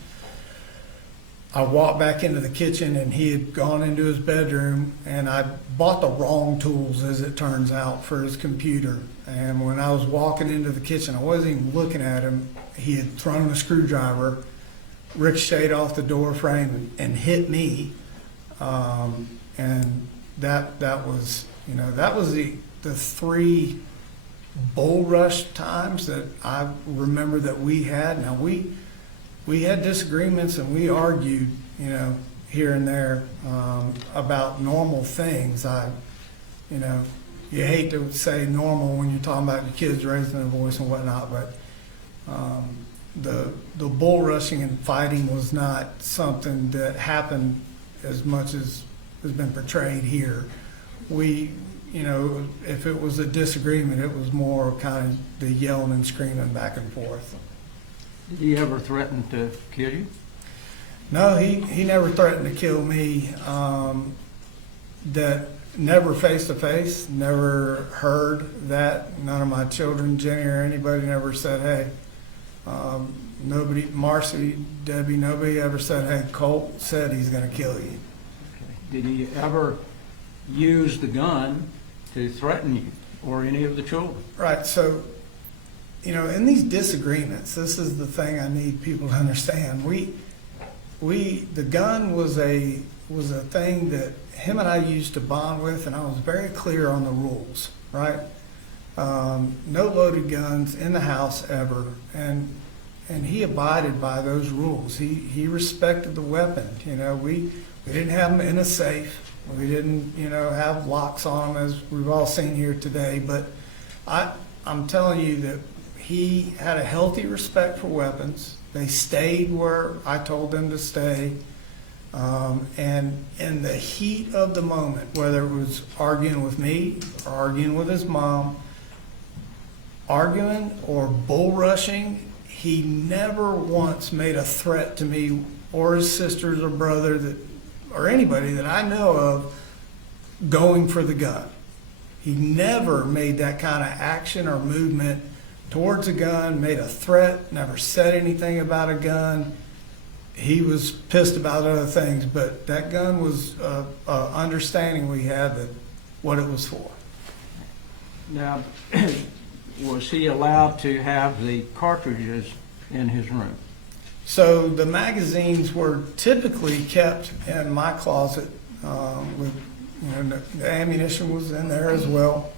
I walked back into the kitchen and he had gone into his bedroom, and I bought the wrong tools, as it turns out, for his computer. And when I was walking into the kitchen, I wasn't even looking at him. He had thrown a screwdriver, ricocheted off the door frame and hit me. And that was, you know, that was the three bull rush times that I remember that we had. Now we had disagreements and we argued, you know, here and there about normal things. You know, you hate to say normal when you're talking about your kids raising their voice and whatnot, but the bull rushing and fighting was not something that happened as much as has been portrayed here. We, you know, if it was a disagreement, it was more kind of the yelling and screaming back and forth. Did he ever threaten to kill you? No, he never threatened to kill me. That never face to face, never heard that. None of my children, Jenny or anybody, never said, hey, nobody, Marcy, Debbie, nobody ever said, hey, Colt said he's going to kill you. Okay. Did he ever use the gun to threaten you or any of the children? Right, so, you know, in these disagreements, this is the thing I need people to understand. The gun was a thing that him and I used to bond with, and I was very clear on the rules, right? No loaded guns in the house ever, and he abided by those rules. He respected the weapon. You know, we didn't have them in a safe. We didn't, you know, have locks on them as we've all seen here today. But I'm telling you that he had a healthy respect for weapons. They stayed where I told them to stay. And in the heat of the moment, whether it was arguing with me or arguing with his mom, arguing or bull rushing, he never once made a threat to me or his sisters or brother or anybody that I know of going for the gun. He never made that kind of action or movement towards a gun, made a threat, never said anything about a gun. He was pissed about other things, but that gun was understanding we had that what it was for. Now, was he allowed to have the cartridges in his room? So the magazines were typically kept in my closet. With, you know, the ammunition was in there as well.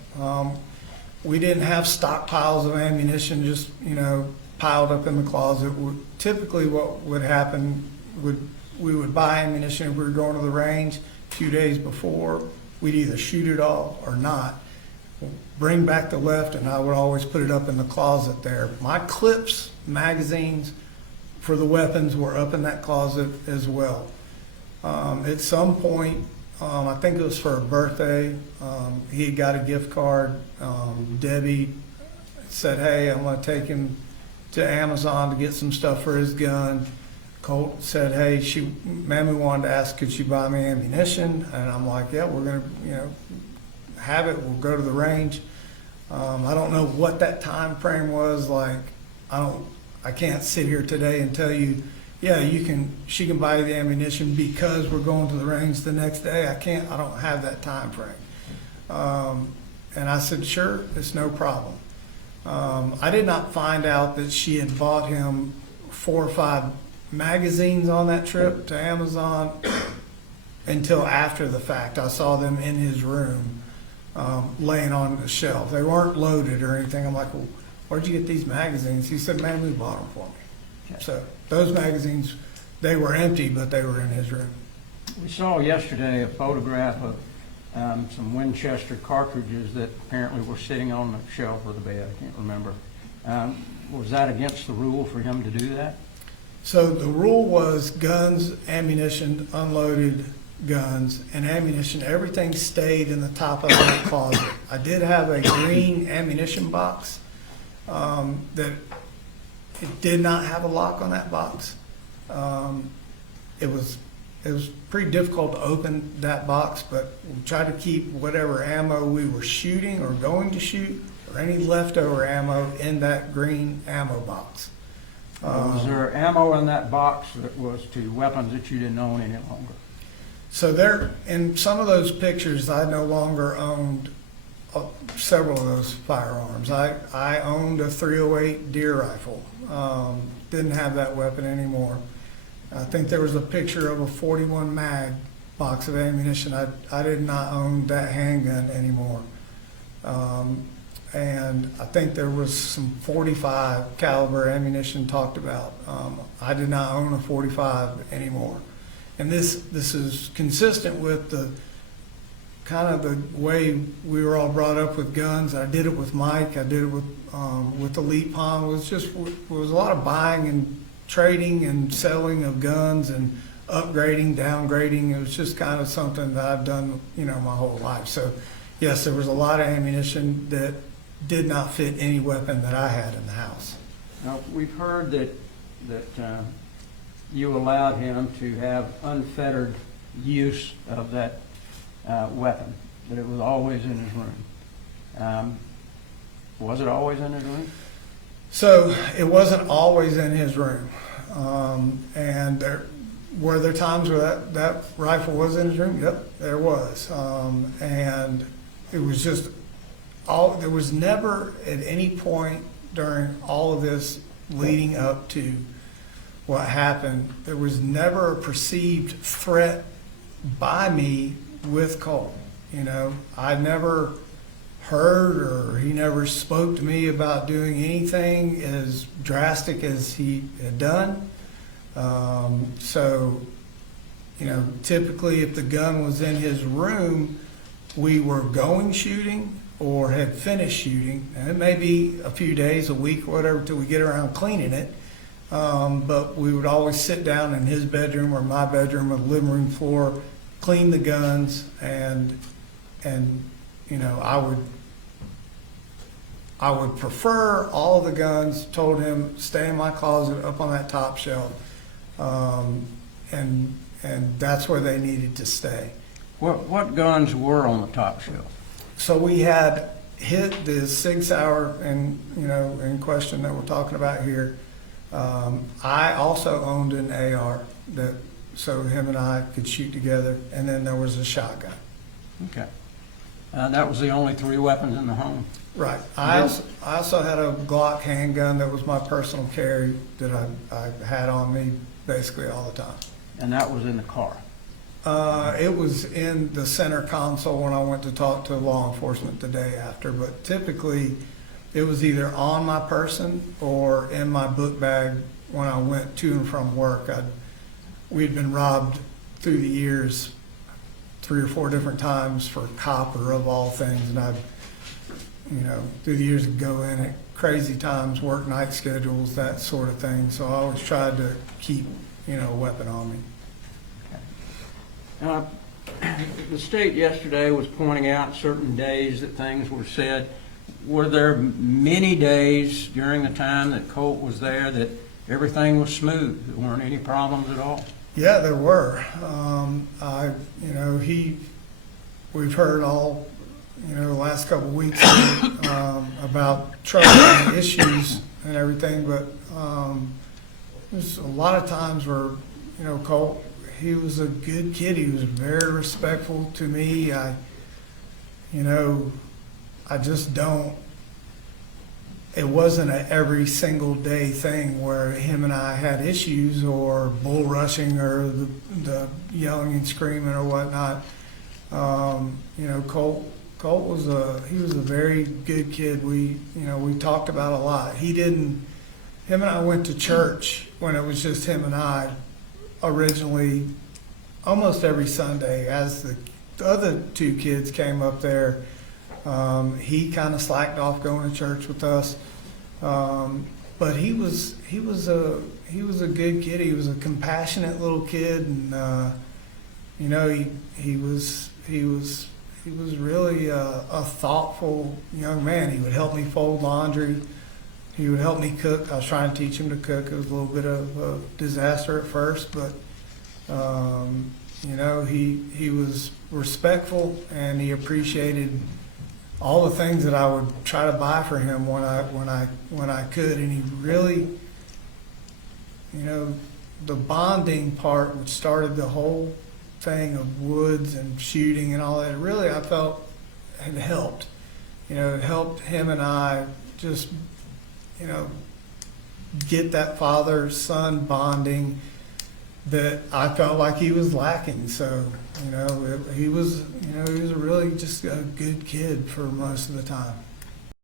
We didn't have stockpiles of ammunition just, you know, piled up in the closet. Typically what would happen, we would buy ammunition if we were going to the range a few days before. We'd either shoot it all or not. Bring back the left, and I would always put it up in the closet there. My clips, magazines for the weapons were up in that closet as well. At some point, I think it was for a birthday, he had got a gift card. Debbie said, hey, I'm going to take him to Amazon to get some stuff for his gun. Colt said, hey, Mammy wanted to ask, could she buy me ammunition? And I'm like, yeah, we're going to, you know, have it. We'll go to the range. I don't know what that time frame was. Like, I can't sit here today and tell you, yeah, she can buy the ammunition because we're going to the range the next day. I don't have that time frame. And I said, sure, it's no problem. I did not find out that she had bought him 4 or 5 magazines on that trip to Amazon until after the fact. I saw them in his room, laying on the shelf. They weren't loaded or anything. I'm like, well, where'd you get these magazines? He said, man, we bought them for me. Okay. So those magazines, they were empty, but they were in his room. We saw yesterday a photograph of some Winchester cartridges that apparently were sitting on the shelf of the bed. I can't remember. Was that against the rule for him to do that? So the rule was guns, ammunition, unloaded guns, and ammunition. Everything stayed in the top of that closet. I did have a green ammunition box that it did not have a lock on that box. It was it was pretty difficult to open that box, but we tried to keep whatever ammo we were shooting or going to shoot, or any leftover ammo in that green ammo box. Was there ammo in that box that was to weapons that you didn't own any longer? So there, in some of those pictures, I no longer owned several of those firearms. I owned a .308 deer rifle. Didn't have that weapon anymore. I think there was a picture of a 41 mag box of ammunition. I did not own that handgun anymore. And I think there was some 45 caliber ammunition talked about. I did not own a 45 anymore. And this is consistent with the kind of the way we were all brought up with guns. I did it with Mike. I did it with Elite Pond. It was a lot of buying and trading and selling of guns and upgrading, downgrading. It was just kind of something that I've done, my whole life. So yes, there was a lot of ammunition that did not fit any weapon that I had in the house. Now, we've heard that you allowed him to have unfettered use of that weapon, that it was always in his room. Was it always in his room? So it wasn't always in his room. And were there times where that rifle was in his room? Yep, there was. And it was just there was never at any point during all of this leading up to what happened, there was never a perceived threat by me with Colt. I never heard, or he never spoke to me about doing anything as drastic as he had done. So, typically if the gun was in his room, we were going shooting or had finished shooting. And it may be a few days, a week, whatever, till we get around cleaning it. But we would always sit down in his bedroom or my bedroom or the living room floor, clean the guns, and I would prefer all the guns. Told him stay in my closet up on that top shelf, and that's where they needed to stay. What guns were on the top shelf? So we had hit the Sig Sauer in question that we're talking about here. I also owned an AR so him and I could shoot together, and then there was a shotgun. Okay. That was the only 3 weapons in the home? Right. I also had a Glock handgun that was my personal carry that I had on me basically all the time. And that was in the car? It was in the center console when I went to talk to law enforcement the day after, but typically it was either on my person or in my book bag when I went to and from work. We'd been robbed through the years 3 or 4 different times for copper of all things, and I'd, through the years, go in at crazy times, work night schedules, that sort of thing. So I always tried to keep, a weapon on me. The state yesterday was pointing out certain days that things were said. Were there many days during the time that Colt was there that everything was smooth? There weren't any problems at all? Yeah, there were. We've heard all, the last couple of weeks about trouble and issues and everything, but there's a lot of times where, Colt, he was a good kid. He was very respectful to me. I just don't, it wasn't an every single day thing where him and I had issues or bull rushing or the yelling and screaming or whatnot. Colt was he was a very good kid. We talked about a lot. Him and I went to church when it was just him and I originally almost every Sunday. As the other 2 kids came up there, he kind of slacked off going to church with us, but he was a good kid. He was a compassionate little kid, and he was really a thoughtful young man. He would help me fold laundry. He would help me cook. I was trying to teach him to cook. It was a little bit of a disaster at first, but You know, he was respectful, and he appreciated all the things that I would try to buy for him when I could, and he really, you know, the bonding part, which started the whole thing of woods and shooting and all that, really I felt had helped. You know, it helped him and I just, you know, get that father-son bonding that I felt like he was lacking. So, you know, he was a really just a good kid for most of the time.